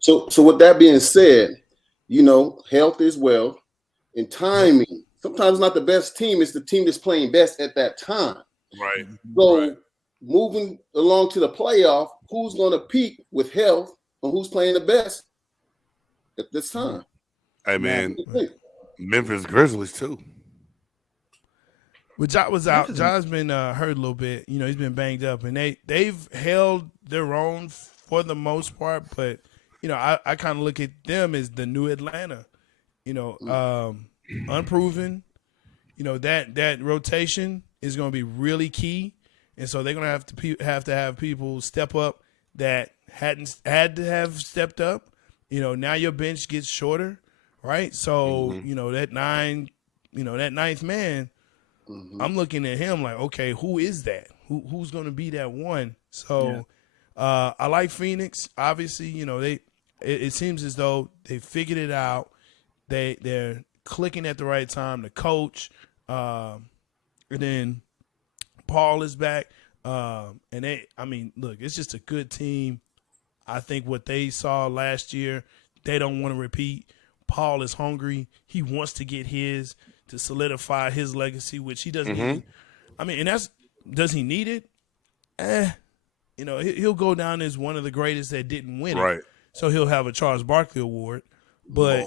So with that being said, health is wealth and timing. Sometimes not the best team, it's the team that's playing best at that time. Right. So moving along to the playoff, who's going to peak with health and who's playing the best at this time? Hey, man, Memphis Grizzlies too. Well, Ja was out. Ja's been hurt a little bit. He's been banged up, and they've held their own for the most part. But I kind of look at them as the new Atlanta. Unproven. That rotation is going to be really key, and so they're going to have to have people step up that had to have stepped up. Now your bench gets shorter, right? So that ninth man. I'm looking at him like, okay, who is that? Who's going to be that one? So I like Phoenix. Obviously, it seems as though they figured it out. They're clicking at the right time. The coach, and then Paul is back. And look, it's just a good team. I think what they saw last year, they don't want to repeat. Paul is hungry. He wants to get his to solidify his legacy, which he doesn't need. Does he need it? He'll go down as one of the greatest that didn't win it. So he'll have a Charles Barkley Award. But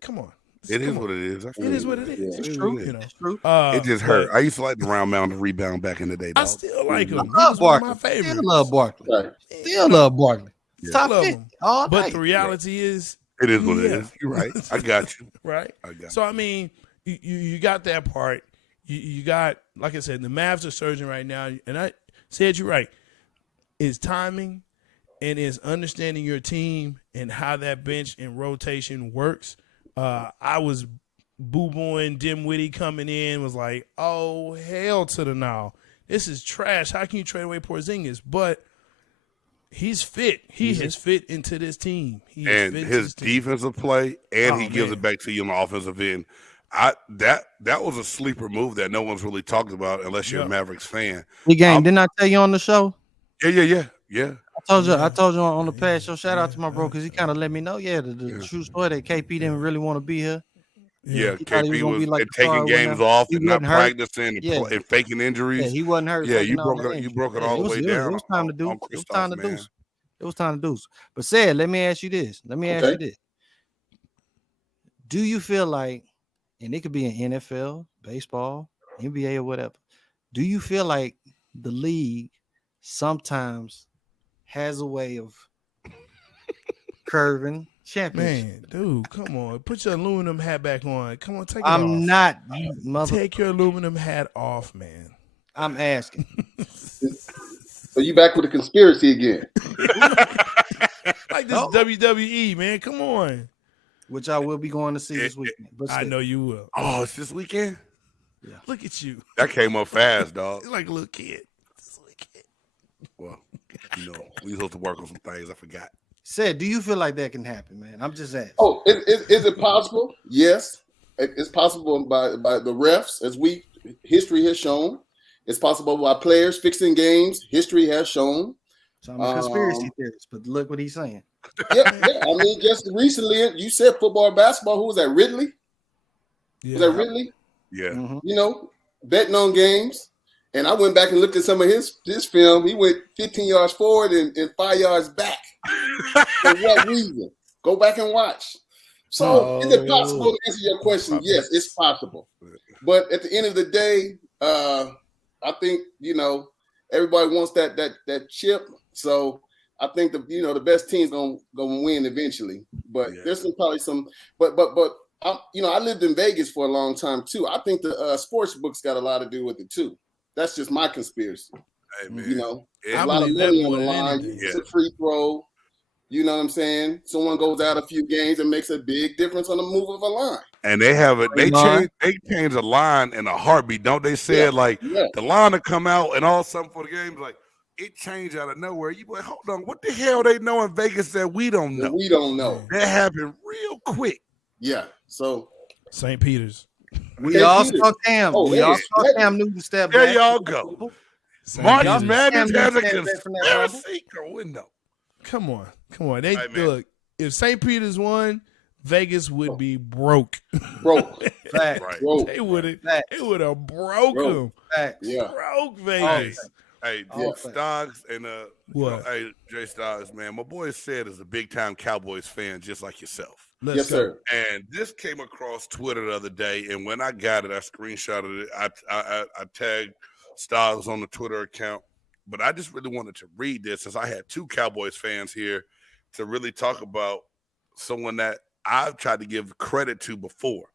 come on. It is what it is. It is what it is. It's true. It's true. It just hurt. I used to like the round mound to rebound back in the day. Dog. I still like him. I love Barkley. My favorite. Still love Barkley. Still love Barkley. Top 50. But the reality is, it is what it is. You're right. I got you. Right. I got so, I mean, you got that part. You got, like I said, the Mavs are surging right now, and I said you're right. It's timing and it's understanding your team and how that bench and rotation works. I was boo-booing Dimwitty coming in, was like, oh, hell to the no. This is trash. How can you trade away Porzingis? But he's fit. He has fit into this team. And his defensive play, and he gives it back to you on the offensive end. That was a sleeper move that no one's really talked about unless you're a Mavericks fan. Didn't I tell you on the show? Yeah. I told you on the past show. Shout out to my bro because he kind of let me know. Yeah, the true story that KP didn't really want to be here. Yeah, KP was taking games off and not practicing and faking injuries. Yeah, he wasn't hurt. Yeah, you broke it all the way down. It was time to do. It was time to do. It was time to do. But said, let me ask you this. Do you feel like, and it could be in NFL, baseball, NBA, or whatever, do you feel like the league sometimes has a way of curving championships? Man, dude, come on. Put your aluminum hat back on. Come on, take it off. Take your aluminum hat off, man. I'm asking. So you back with a conspiracy again? Like this WWE, man. Come on. Which I will be going to see this weekend. I know you will. Oh, it's this weekend? Yeah. Look at you. That came up fast, dog. You're like a little kid. Well, we supposed to work on some things. I forgot. Said, do you feel like that can happen, man? I'm just asking. Oh, is it possible? Yes, it's possible by the refs, as history has shown. It's possible by players fixing games. History has shown. So I'm a conspiracy theorist, but look what he's saying. Yeah. I mean, just recently, you said football, basketball. Who was that? Ridley? Yeah. Was that Ridley? Yeah. Mm-hmm. Betting on games. And I went back and looked at some of his film. He went 15 yards forward and 5 yards back. For what reason? Go back and watch. So is it possible to answer your question? Yes, it's possible. But at the end of the day, I think, everybody wants that chip. So I think the best team's gonna win eventually. But there's probably some. But I lived in Vegas for a long time too. I think the sports books got a lot to do with it too. That's just my conspiracy. Hey, man. A lot of money on the line. It's a free throw. You know what I'm saying? Someone goes out a few games and makes a big difference on the move of a line. And they have it. They change a line in a heartbeat, don't they? Say the line to come out and all of a sudden for the game, like it changed out of nowhere. You like, hold on, what the hell they know in Vegas that we don't know? We don't know. That happened real quick. Yeah. So St. Peter's. We all saw Cam. We all saw Cam Newton step back. There y'all go. Marcus Madness has a conspiracy window. Come on. Look, if St. Peter's won, Vegas would be broke. Fact. Broke. They would have broke them. Yeah. Broke Vegas. Hey, Stoggs and hey, Jay Stoggs, man, my boy said is a big time Cowboys fan, just like yourself. Yes, sir. And this came across Twitter the other day, and when I got it, I screenshotted it. I tagged Stoggs on the Twitter account, but I just really wanted to read this since I had two Cowboys fans here to really talk about someone that I've tried to give credit to before.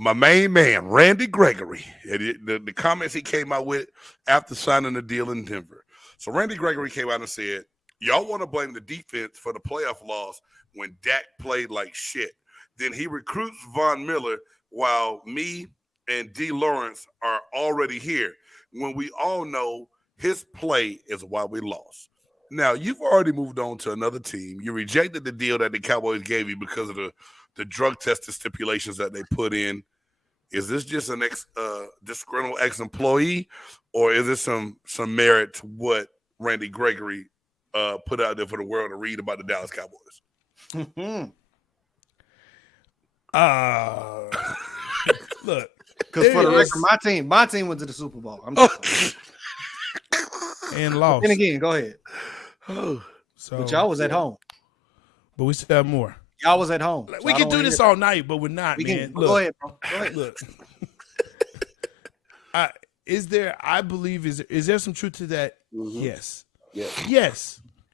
My main man, Randy Gregory, the comments he came out with after signing the deal in Denver. So Randy Gregory came out and said, y'all want to blame the defense for the playoff loss when Dak played like shit. Then he recruits Von Miller while me and D. Lawrence are already here, when we all know his play is why we lost. Now, you've already moved on to another team. You rejected the deal that the Cowboys gave you because of the drug testing stipulations that they put in. Is this just an disgruntled ex-employee, or is this some merit to what Randy Gregory put out there for the world to read about the Dallas Cowboys? Look, because for the record, my team went to the Super Bowl. I'm just and lost. And again, go ahead. So, but y'all was at home. But we still have more. Y'all was at home. So we can do this all night, but we're not, man. Look, go ahead, bro. Go ahead. Look. Is there some truth to that? Mm-hmm. Yes. Yeah.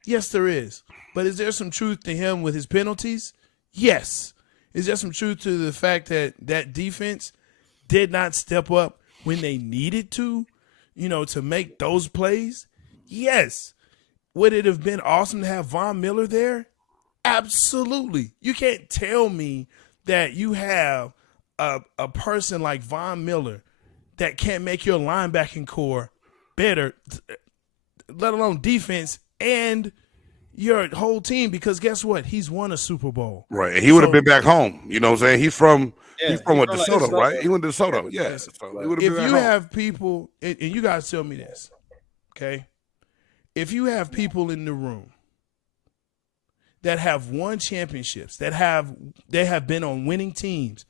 Yes, there is. But is there some truth to him with his penalties? Yes. Is there some truth to the fact that defense did not step up when they needed to, to make those plays? Yes. Would it have been awesome to have Von Miller there? Absolutely. You can't tell me that you have a person like Von Miller that can't make your linebacking core better, let alone defense and your whole team, because guess what? He's won a Super Bowl. Right. And he would have been back home. You know what I'm saying? He's from DeSoto, right? He went to DeSoto. Yeah. So he would have been if you home. have people, and you guys tell me this, okay? If you have people in the room that have won championships, they have been on winning teams,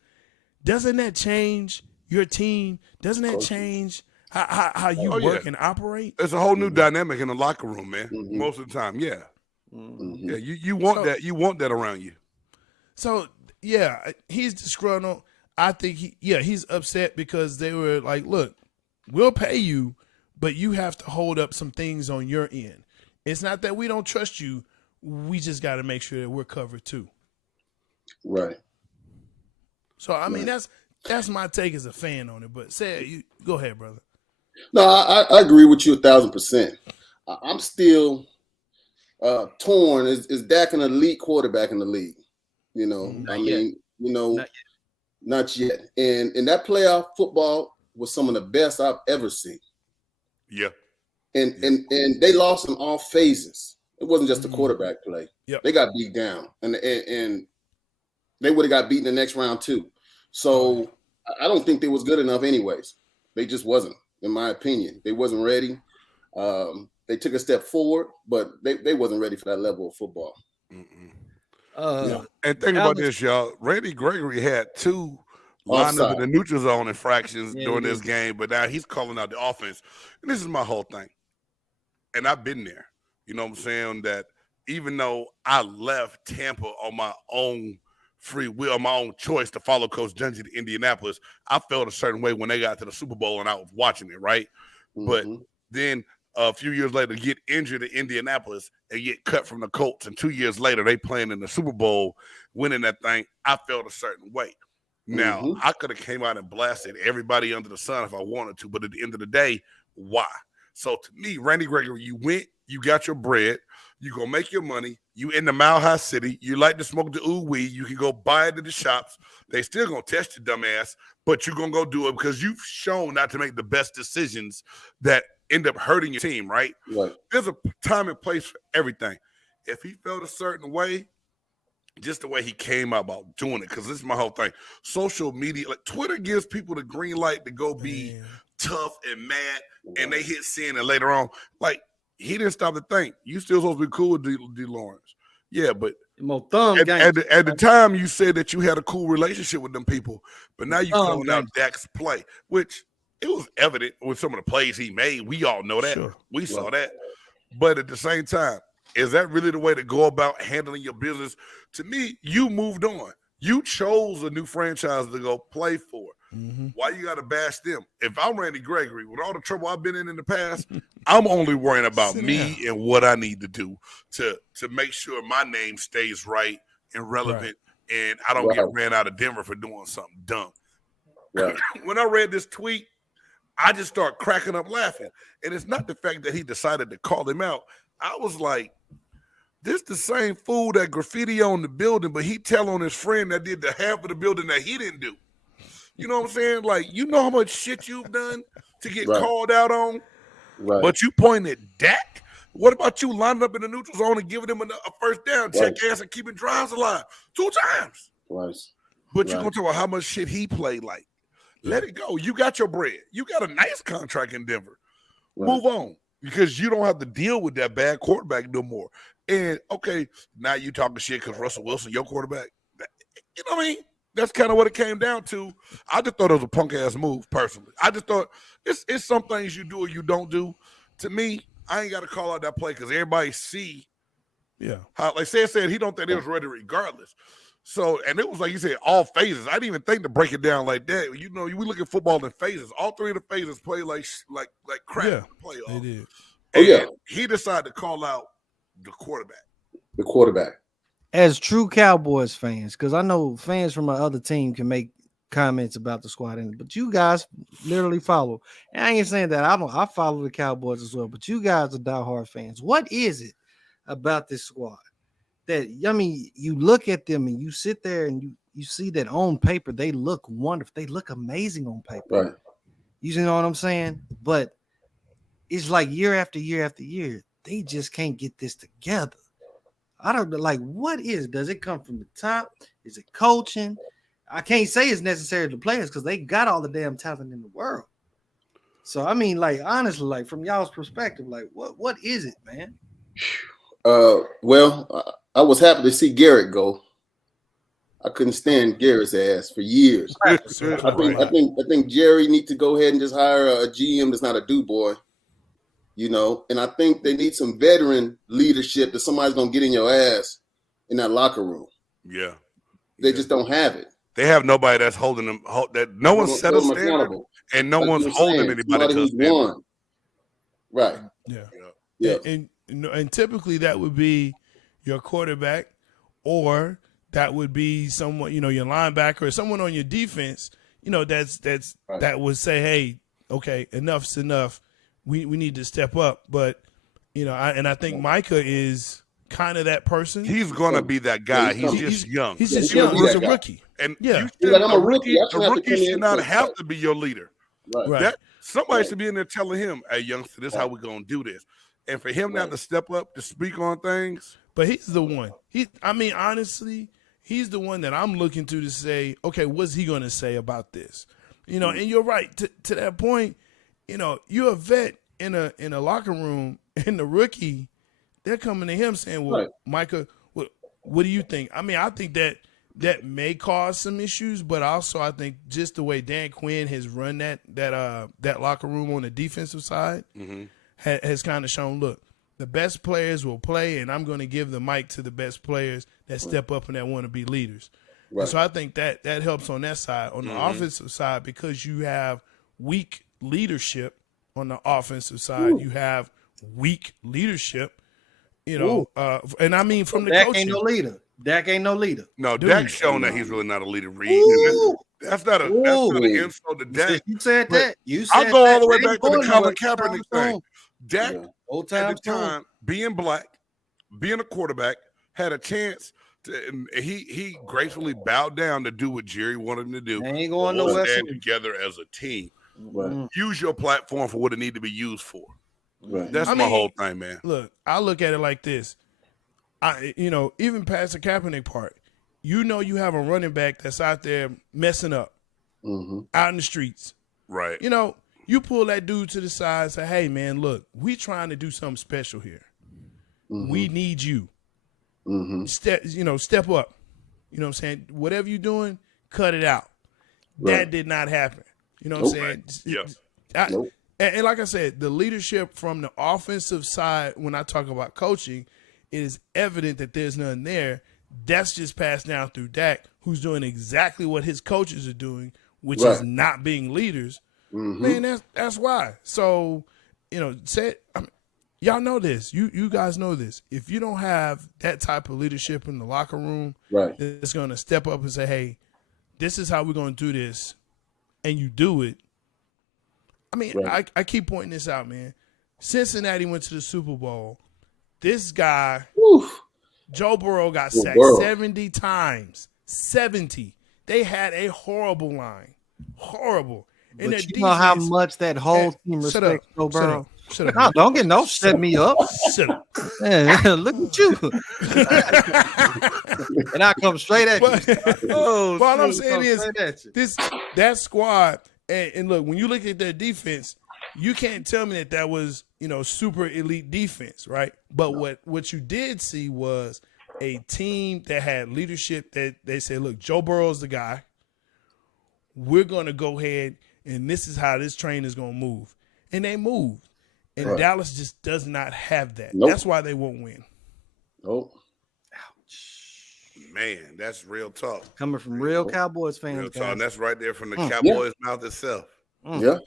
doesn't that change your team? Doesn't that change how you work and operate? There's a whole new dynamic in the locker room, man. Most of the time, yeah. Yeah, you want that. You want that around you. So yeah, he's disgruntled. I think he's upset because they were like, "Look, we'll pay you, but you have to hold up some things on your end. It's not that we don't trust you. We just got to make sure that we're covered too." Right. So I mean, that's my take as a fan on it. But you go ahead, brother. No, I agree with you 1,000%. I'm still torn. Is Dak an elite quarterback in the league? Not yet. And that playoff football was some of the best I've ever seen. Yeah. And they lost in all phases. It wasn't just a quarterback play. Yep. They got beat down, and they would have got beaten the next round too. So I don't think they was good enough anyways. They just wasn't, in my opinion. They wasn't ready. They took a step forward, but they wasn't ready for that level of football. And think about this, y'all. Randy Gregory had 2 lineups in the neutral zone infractions during this game, but now he's calling out the offense. And this is my whole thing. And I've been there. You know what I'm saying? That even though I left Tampa on my own free will, my own choice to follow Coach Dungy to Indianapolis, I felt a certain way when they got to the Super Bowl and I was watching it, right? But then a few years later, get injured in Indianapolis and get cut from the Colts, and 2 years later, they playing in the Super Bowl, winning that thing, I felt a certain way. Now, I could have came out and blasted everybody under the sun if I wanted to, but at the end of the day, why? So to me, Randy Gregory, you went, you got your bread, you gonna make your money, you in the Mile High City, you like to smoke the weed, you can go buy it at the shops, they still gonna test your dumb ass, but you're gonna go do it because you've shown not to make the best decisions that end up hurting your team, right? There's a time and place for everything. If he felt a certain way, just the way he came out about doing it, because this is my whole thing. Social media, like Twitter gives people the green light to go be tough and mad, and they hit sin, and later on, like, he didn't stop to think. You still supposed to be cool with D. Lawrence. Yeah, but at the time, you said that you had a cool relationship with them people, but now you calling out Dak's play, which it was evident with some of the plays he made. We all know that. Sure. We saw that. But at the same time, is that really the way to go about handling your business? To me, you moved on. You chose a new franchise to go play for. Why you got to bash them? If I'm Randy Gregory, with all the trouble I've been in the past, I'm only worrying about me and what I need to do to make sure my name stays right and relevant, and I don't get ran out of Denver for doing something dumb. When I read this tweet, I just start cracking up laughing. And it's not the fact that he decided to call him out. I was like, this the same fool that graffiti on the building, but he tell on his friend that did the half of the building that he didn't do. You know what I'm saying? Like, you know how much shit you've done to get called out on? But you pointing at Dak? What about you lining up in the neutral zone and giving him a first down, check ass, and keeping drives alive 2 times? But you're going to talk about how much shit he played like. Let it go. You got your bread. You got a nice contract in Denver. Move on, because you don't have to deal with that bad quarterback no more. And, okay, now you talking shit because Russell Wilson, your quarterback. You know what I mean? That's kind of what it came down to. I just thought it was a punk-ass move, personally. I just thought it's some things you do or you don't do. To me, I ain't got to call out that play because everybody see how, like said, he don't think it was ready regardless. So, and it was like you said, all phases. I didn't even think to break it down like that. You know, we look at football in phases. All 3 of the phases play like crap. Yeah, playoff. they did. And he decided to call out the quarterback. The quarterback. As true Cowboys fans, because I know fans from my other team can make comments about the squad, but you guys literally follow. And I ain't saying that I follow the Cowboys as well, but you guys are diehard fans. What is it about this squad that, I mean, you look at them and you sit there and you see that on paper they look wonderful, they look amazing on paper, right? You know what I'm saying? But it's like year after year after year, they just can't get this together. I don't know, like, what is? Does it come from the top? Is it coaching? I can't say it's necessary to players because they got all the damn talent in the world. So I mean, like, honestly, like from y'all's perspective, like what is it, man? Well, I was happy to see Garrett go. I couldn't stand Garrett's ass for years. I think Jerry needs to go ahead and just hire a GM that's not a do boy, you know. And I think they need some veteran leadership that somebody's gonna get in your ass in that locker room. Yeah, they just don't have it. They have nobody that's holding them. That no one's set a standard, and no one's holding anybody to a standard. Right. Yeah. And typically that would be your quarterback, or that would be someone, you know, your linebacker or someone on your defense, you know, that would say, hey, okay, enough's enough. We need to step up. But, you know, I think Micah is kind of that person. He's going to be that guy. He's just young. He's just young. He's a rookie. And I'm a rookie. A rookie should not have to be your leader. Right. Somebody should be in there telling him, hey, youngster, this is how we're going to do this. And for him not to step up to speak on things. But he's the one. Honestly, he's the one that I'm looking to say, okay, what's he going to say about this? You know, and you're right. To that point, you know, you're a vet in a locker room, and the rookie, they're coming to him saying, well, Micah, what do you think? I mean, I think that may cause some issues, but also I think just the way Dan Quinn has run that locker room on the defensive side has kind of shown, look, the best players will play, and I'm going to give the mic to the best players that step up and that want to be leaders. Right. And so I think that helps on that side. On the offensive side, because you have weak leadership on the offensive side, you have weak leadership, you know, and I mean from the coaching. Dak ain't no leader. No, Dak's shown that he's really not a leader. That's not an insult to Dak. You said that. I'll go all the way back to the Colin Kaepernick thing. Dak, at the time, being black, being a quarterback, had a chance to, and he gracefully bowed down to do what Jerry wanted him to do. Ain't going nowhere. Stand together as a team. Right. Use your platform for what it need to be used for. Right. That's my whole thing, man. Look, I look at it like this. Even past the Kaepernick part, you know, you have a running back that's out there messing up out in the streets. Right. You know, you pull that dude to the side and say, hey, man, look, we trying to do something special here. We need you. Step up. You know what I'm saying? Whatever you're doing, cut it out. Right. That did not happen. You know what I'm saying? Yeah. And like I said, the leadership from the offensive side, when I talk about coaching, it is evident that there's none there. That's just passed down through Dak, who's doing exactly what his coaches are doing, which is not being leaders. Man, that's why. So, you know, y'all know this. You guys know this. If you don't have that type of leadership in the locker room, it's going to step up and say, hey, this is how we're going to do this, and you do it. I mean, I keep pointing this out, man. Cincinnati went to the Super Bowl. This guy, Joe Burrow, got sacked 70 times. 70. They had a horrible line. Horrible. And but you know how much that whole team respects Joe Burrow. Shut up. Don't get set me up. Shut up. Man, look at you. And I come straight at you. What I'm saying is that squad, and look, when you look at their defense, you can't tell me that was, you know, super elite defense, right? But what you did see was a team that had leadership that they said, look, Joe Burrow's the guy. We're going to go ahead, and this is how this train is going to move. And they moved. And Dallas just does not have that. Nope. That's why they won't win. Nope. Ouch. Man, that's real talk. Coming from real Cowboys fans. Real talk. And that's right there from the Cowboys' mouth itself. Yeah.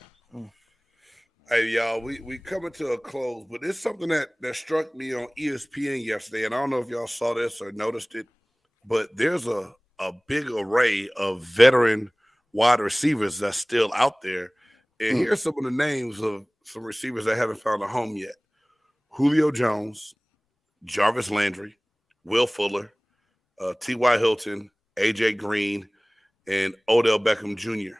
Hey, y'all, we coming to a close, but it's something that struck me on ESPN yesterday, and I don't know if y'all saw this or noticed it, but there's a big array of veteran wide receivers that's still out there. And here's some of the names of some receivers that haven't found a home yet. Julio Jones, Jarvis Landry, Will Fuller, T.Y. Hilton, A.J. Green, and Odell Beckham Jr.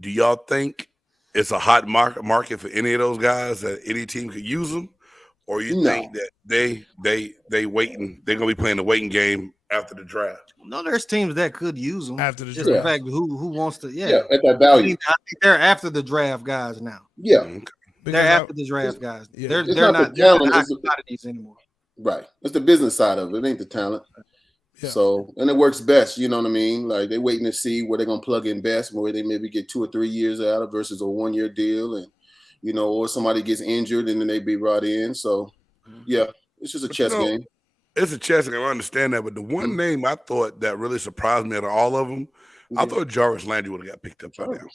Do y'all think it's a hot market for any of those guys that any team could use them? Or you think that they waiting, they're gonna be playing the waiting game after the draft? No, there's teams that could use them after the just draft. the fact who wants to at that value. I think they're after the draft guys now. Yeah. Okay. They're after the draft guys. Yeah. They're not not the commodities anymore. Right. It's the business side of it. It ain't the talent. Yeah. So, and it works best, you know what I mean? Like they're waiting to see where they're going to plug in best, where they maybe get 2 or 3 years out of versus a 1-year deal. And, you know, or somebody gets injured and then they be brought in. So, yeah, it's just a chess game. It's a chess game. I understand that. But the one name I thought that really surprised me out of all of them, I thought Jarvis Landry would have got picked up by now.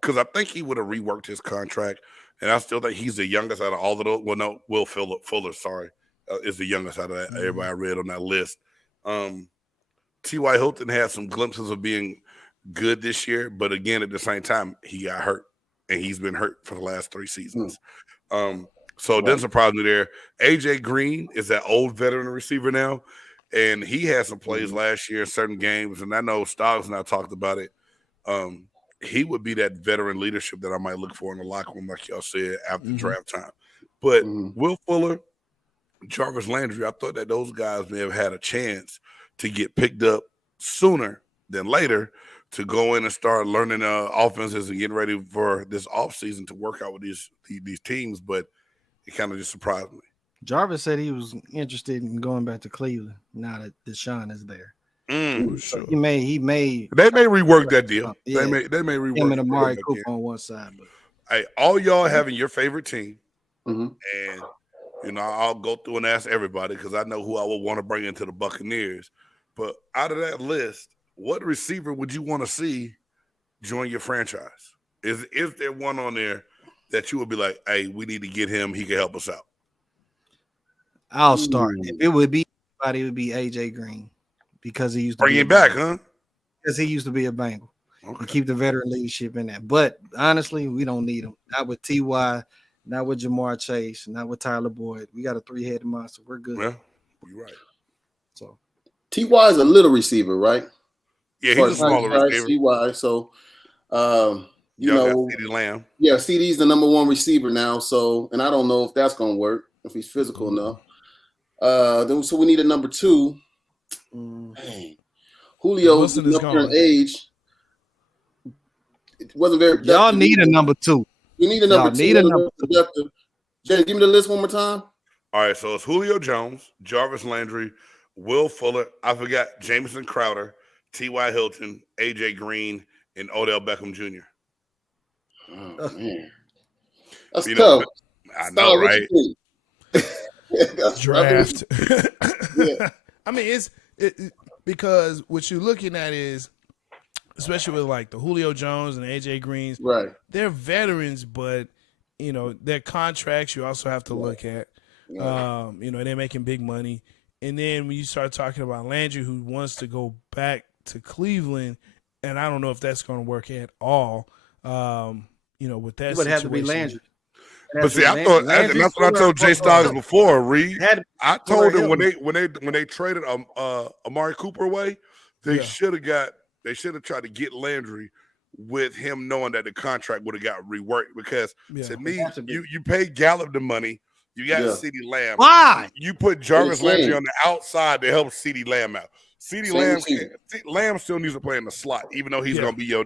Because I think he would have reworked his contract. And I still think he's the youngest out of all of those. Well, no, Will Fuller, sorry, is the youngest out of that. Everybody I read on that list. T.Y. Hilton had some glimpses of being good this year, but again, at the same time, he got hurt, and he's been hurt for the last 3 seasons. So it doesn't surprise me there. A.J. Green is that old veteran receiver now, and he had some plays last year in certain games, and I know Stoggs and I talked about it. He would be that veteran leadership that I might look for in the locker room, like y'all said, after draft time. But Will Fuller, Jarvis Landry, I thought that those guys may have had a chance to get picked up sooner than later to go in and start learning offenses and getting ready for this offseason to work out with these teams, but it kind of just surprised me. Jarvis said he was interested in going back to Cleveland now that Deshaun is there. Sure. He may They may rework that deal. Yeah. They may rework him and Amari that Cooper deal. on one side. But Hey, all y'all having your favorite team, and you know I'll go through and ask everybody because I know who I would want to bring into the Buccaneers. But out of that list, what receiver would you want to see join your franchise? Is there one on there that you would be like, hey, we need to get him, he can help us out? I'll start. If it would be anybody, it would be AJ Green because he used to bring him back, huh? Because he used to be a Bengal. Okay. And keep the veteran leadership in that. But honestly, we don't need him. Not with T.Y., not with Jamar Chase, not with Tyler Boyd. We got a 3-headed monster. We're good. Well, you're right. So T.Y. is a little receiver, right? Yeah, he's a smaller receiver. T.Y. So, you know, CeeDee Lamb. Yeah, CeeDee's the number 1 receiver now. So, and I don't know if that's going to work, if he's physical enough. So we need a number 2. Hey, Julio's up there in age. It wasn't very productive. Y'all need a number 2. You need a number 2. Need a number 2. Jay, give me the list one more time. All right, so it's Julio Jones, Jarvis Landry, Will Fuller. I forgot Jamison Crowder, T.Y. Hilton, A.J. Green, and Odell Beckham Jr. Oh, man. That's You tough. know, I know, right? Draft. I mean, it's because what you're looking at is, especially with like the Julio Jones and AJ Greens, right? They're veterans, but you know their contracts you also have to look at. You know, they're making big money, and then when you start talking about Landry, who wants to go back to Cleveland, and I don't know if that's going to work at all. You know, with that, it would have to be Landry. But see, I thought, and that's what I told Jay Stoggs before. Reed, I told him when they traded Amari Cooper away, they should have tried to get Landry with him knowing that the contract would have got reworked because to me, you paid Gallup the money, you got CeeDee Lamb. Why? You put Jarvis Landry on the outside to help CeeDee Lamb out. Lamb still needs to play in the slot, even though he's going to be your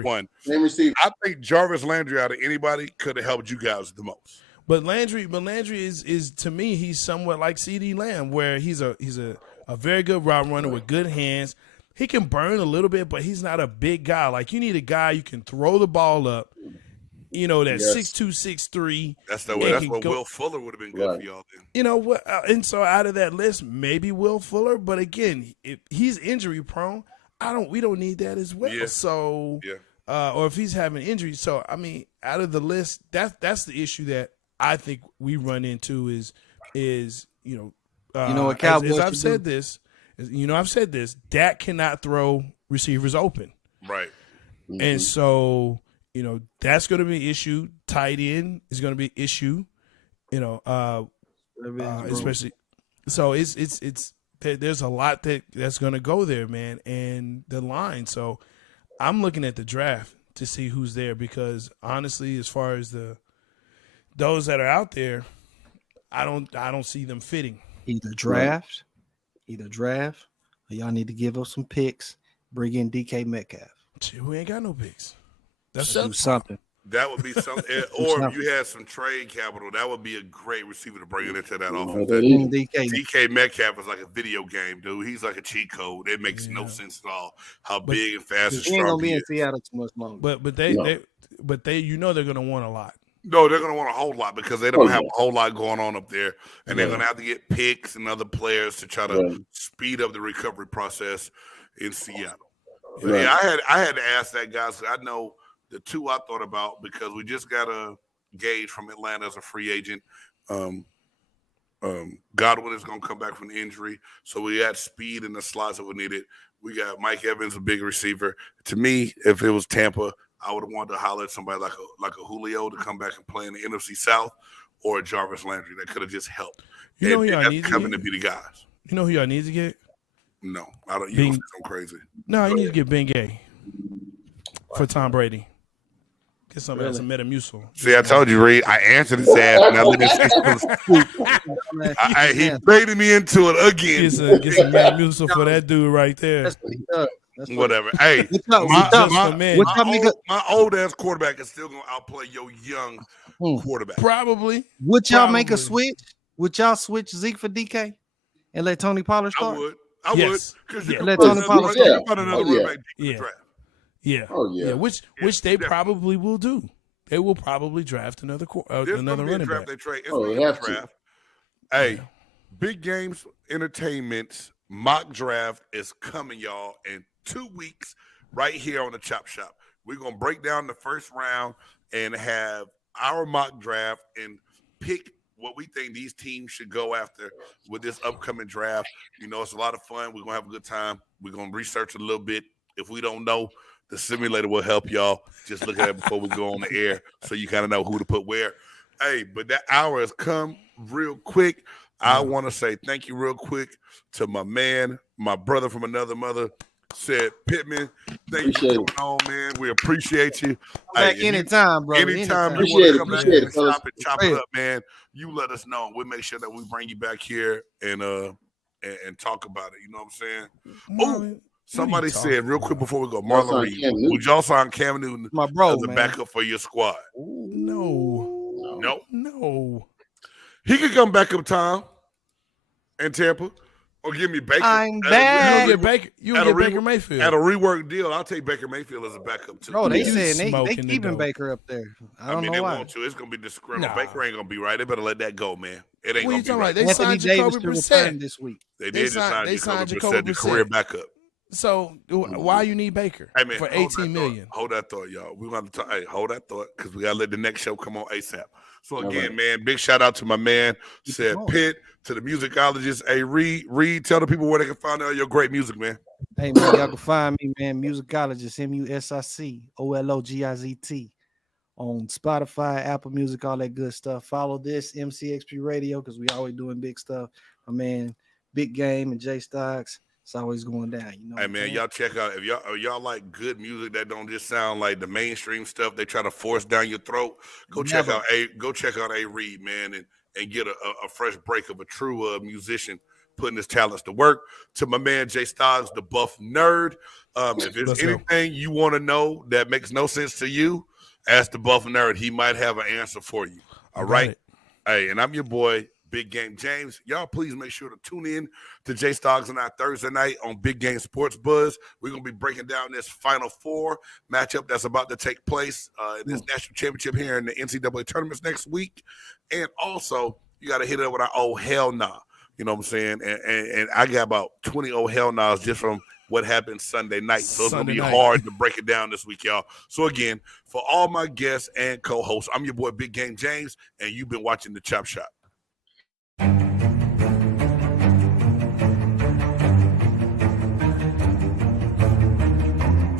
one. I think Jarvis Landry out of anybody could have helped you guys the most. But Landry is to me, he's somewhat like CeeDee Lamb, where he's a very good route runner with good hands. He can burn a little bit, but he's not a big guy. Like you need a guy you can throw the ball up. You know, that 6'2", 6'3". That's what Will Fuller would have been good for y'all then. You know what? And so out of that list, maybe Will Fuller. But again, if he's injury prone, we don't need that as well. Yeah. So, or if he's having injuries. So, I mean, out of the list, that's the issue that I think we run into is you know what Cowboys I've said this. Dak cannot throw receivers open. Right. Mm-hmm. And so, that's going to be an issue. Tight end is going to be an issue, especially. So it's there's a lot that's going to go there, man, and the line. So I'm looking at the draft to see who's there because honestly, as far as those that are out there, I don't see them fitting. Either draft, or y'all need to give up some picks. Bring in DK Metcalf. We ain't got no picks. That's do something. That would be something. Or if you had some trade capital, that would be a great receiver to bring into that offense. DK Metcalf is like a video game, dude. He's like a cheat code. It makes no sense at all how big and fast and strong he ain't gonna be in is. Seattle too much longer. But they they're gonna want a lot. No, they're going to want a whole lot because they don't have a whole lot going on up there. And they're going to have to get picks and other players to try to speed up the recovery process in Seattle. Right. Yeah, I had to ask that, guys. I know the two I thought about because we just got a Gage from Atlanta as a free agent. Godwin is going to come back from the injury. So we had speed in the slots that we needed. We got Mike Evans, a big receiver. To me, if it was Tampa, I would have wanted to holler at somebody like a Julio to come back and play in the NFC South, or a Jarvis Landry that could have just helped. You know who y'all need coming to be the guys. You know who y'all need to get? No, I don't. You don't think I'm crazy. No, you need to get Ben Gay for Tom Brady. Get some Metamucil. See, I told you, Reed. I answered his ass, and I let him he baited me into it again. Get some Metamucil for that dude right there. That's what he does. Whatever. Hey, my old ass quarterback is still gonna outplay your young quarterback. Probably. Would y'all make a switch? Would y'all switch Zeke for DK and let Tony Pollard start? I would. Because you let Tony Pollard start. Yeah. Which they probably will do. They will probably draft another running back. Draft. Hey, Big Games Entertainment's mock draft is coming, y'all, in 2 weeks right here on the Chop Shop. We're going to break down the first round and have our mock draft and pick what we think these teams should go after with this upcoming draft. It's a lot of fun. We're going to have a good time. We're going to research a little bit. If we don't know, the simulator will help y'all. Just look at it before we go on the air so you kind of know who to put where. Hey, but that hour has come real quick. I want to say thank you real quick to my man, my brother from another mother, Cedric Pittman. Thank you for coming on, man. We appreciate you. Back anytime, bro. Anytime you want to come back and chop it up, man, you let us know. We'll make sure that we bring you back here and talk about it. You know what I'm saying? Somebody said real quick before we go, Marlon Reed, would y'all sign Cam Newton as a backup for your squad? No. He could come back up Tom and Tampa, or give me Baker. I'm back. You get Baker Mayfield at a rework deal. I'll take Baker Mayfield as a backup too. Bro, they said they keeping Baker up there. I don't know they why. Want to. It's gonna be disgruntled. Baker ain't gonna be right. They better let that go, man. It ain't what gonna be right. They signed Jacoby Brissett this week. They signed Jacoby Brissett, the career backup. So why you need Baker for $18 million? Hold that thought, y'all. We want to talk. Hey, hold that thought because we gotta let the next show come on ASAP. So again, man, big shout out to my man, said Pitt, to the musicologist. Hey, Reed, tell the people where they can find out your great music, man. Hey, man, y'all can find me, man, musicologist, MUSICOLOGIZT on Spotify, Apple Music, all that good stuff. Follow this MCXP Radio because we always doing big stuff. My man, Big Game and Jay Stocks. It's always going down, Hey man, y'all check out if y'all like good music that don't just sound like the mainstream stuff they try to force down your throat. Check out A Reed, man, and get a fresh break of a true musician putting his talents to work. To my man Jay Stoggs, the buff nerd. If there's anything you want to know that makes no sense to you, ask the buff nerd. He might have an answer for you. All right. Hey, and I'm your boy, Big Game James. Y'all please make sure to tune in to Jay Stoggs and I Thursday night on Big Game Sports Buzz. We're going to be breaking down this Final Four matchup that's about to take place in this national championship here in the NCAA tournaments next week. And also, you got to hit it up with our oh hell nah. You know what I'm saying? And I got about 20 oh hell nahs just from what happened Sunday night. So it's going to be hard to break it down this week, y'all. So again, for all my guests and co-hosts, I'm your boy Big Game James, and you've been watching The Chop Shop.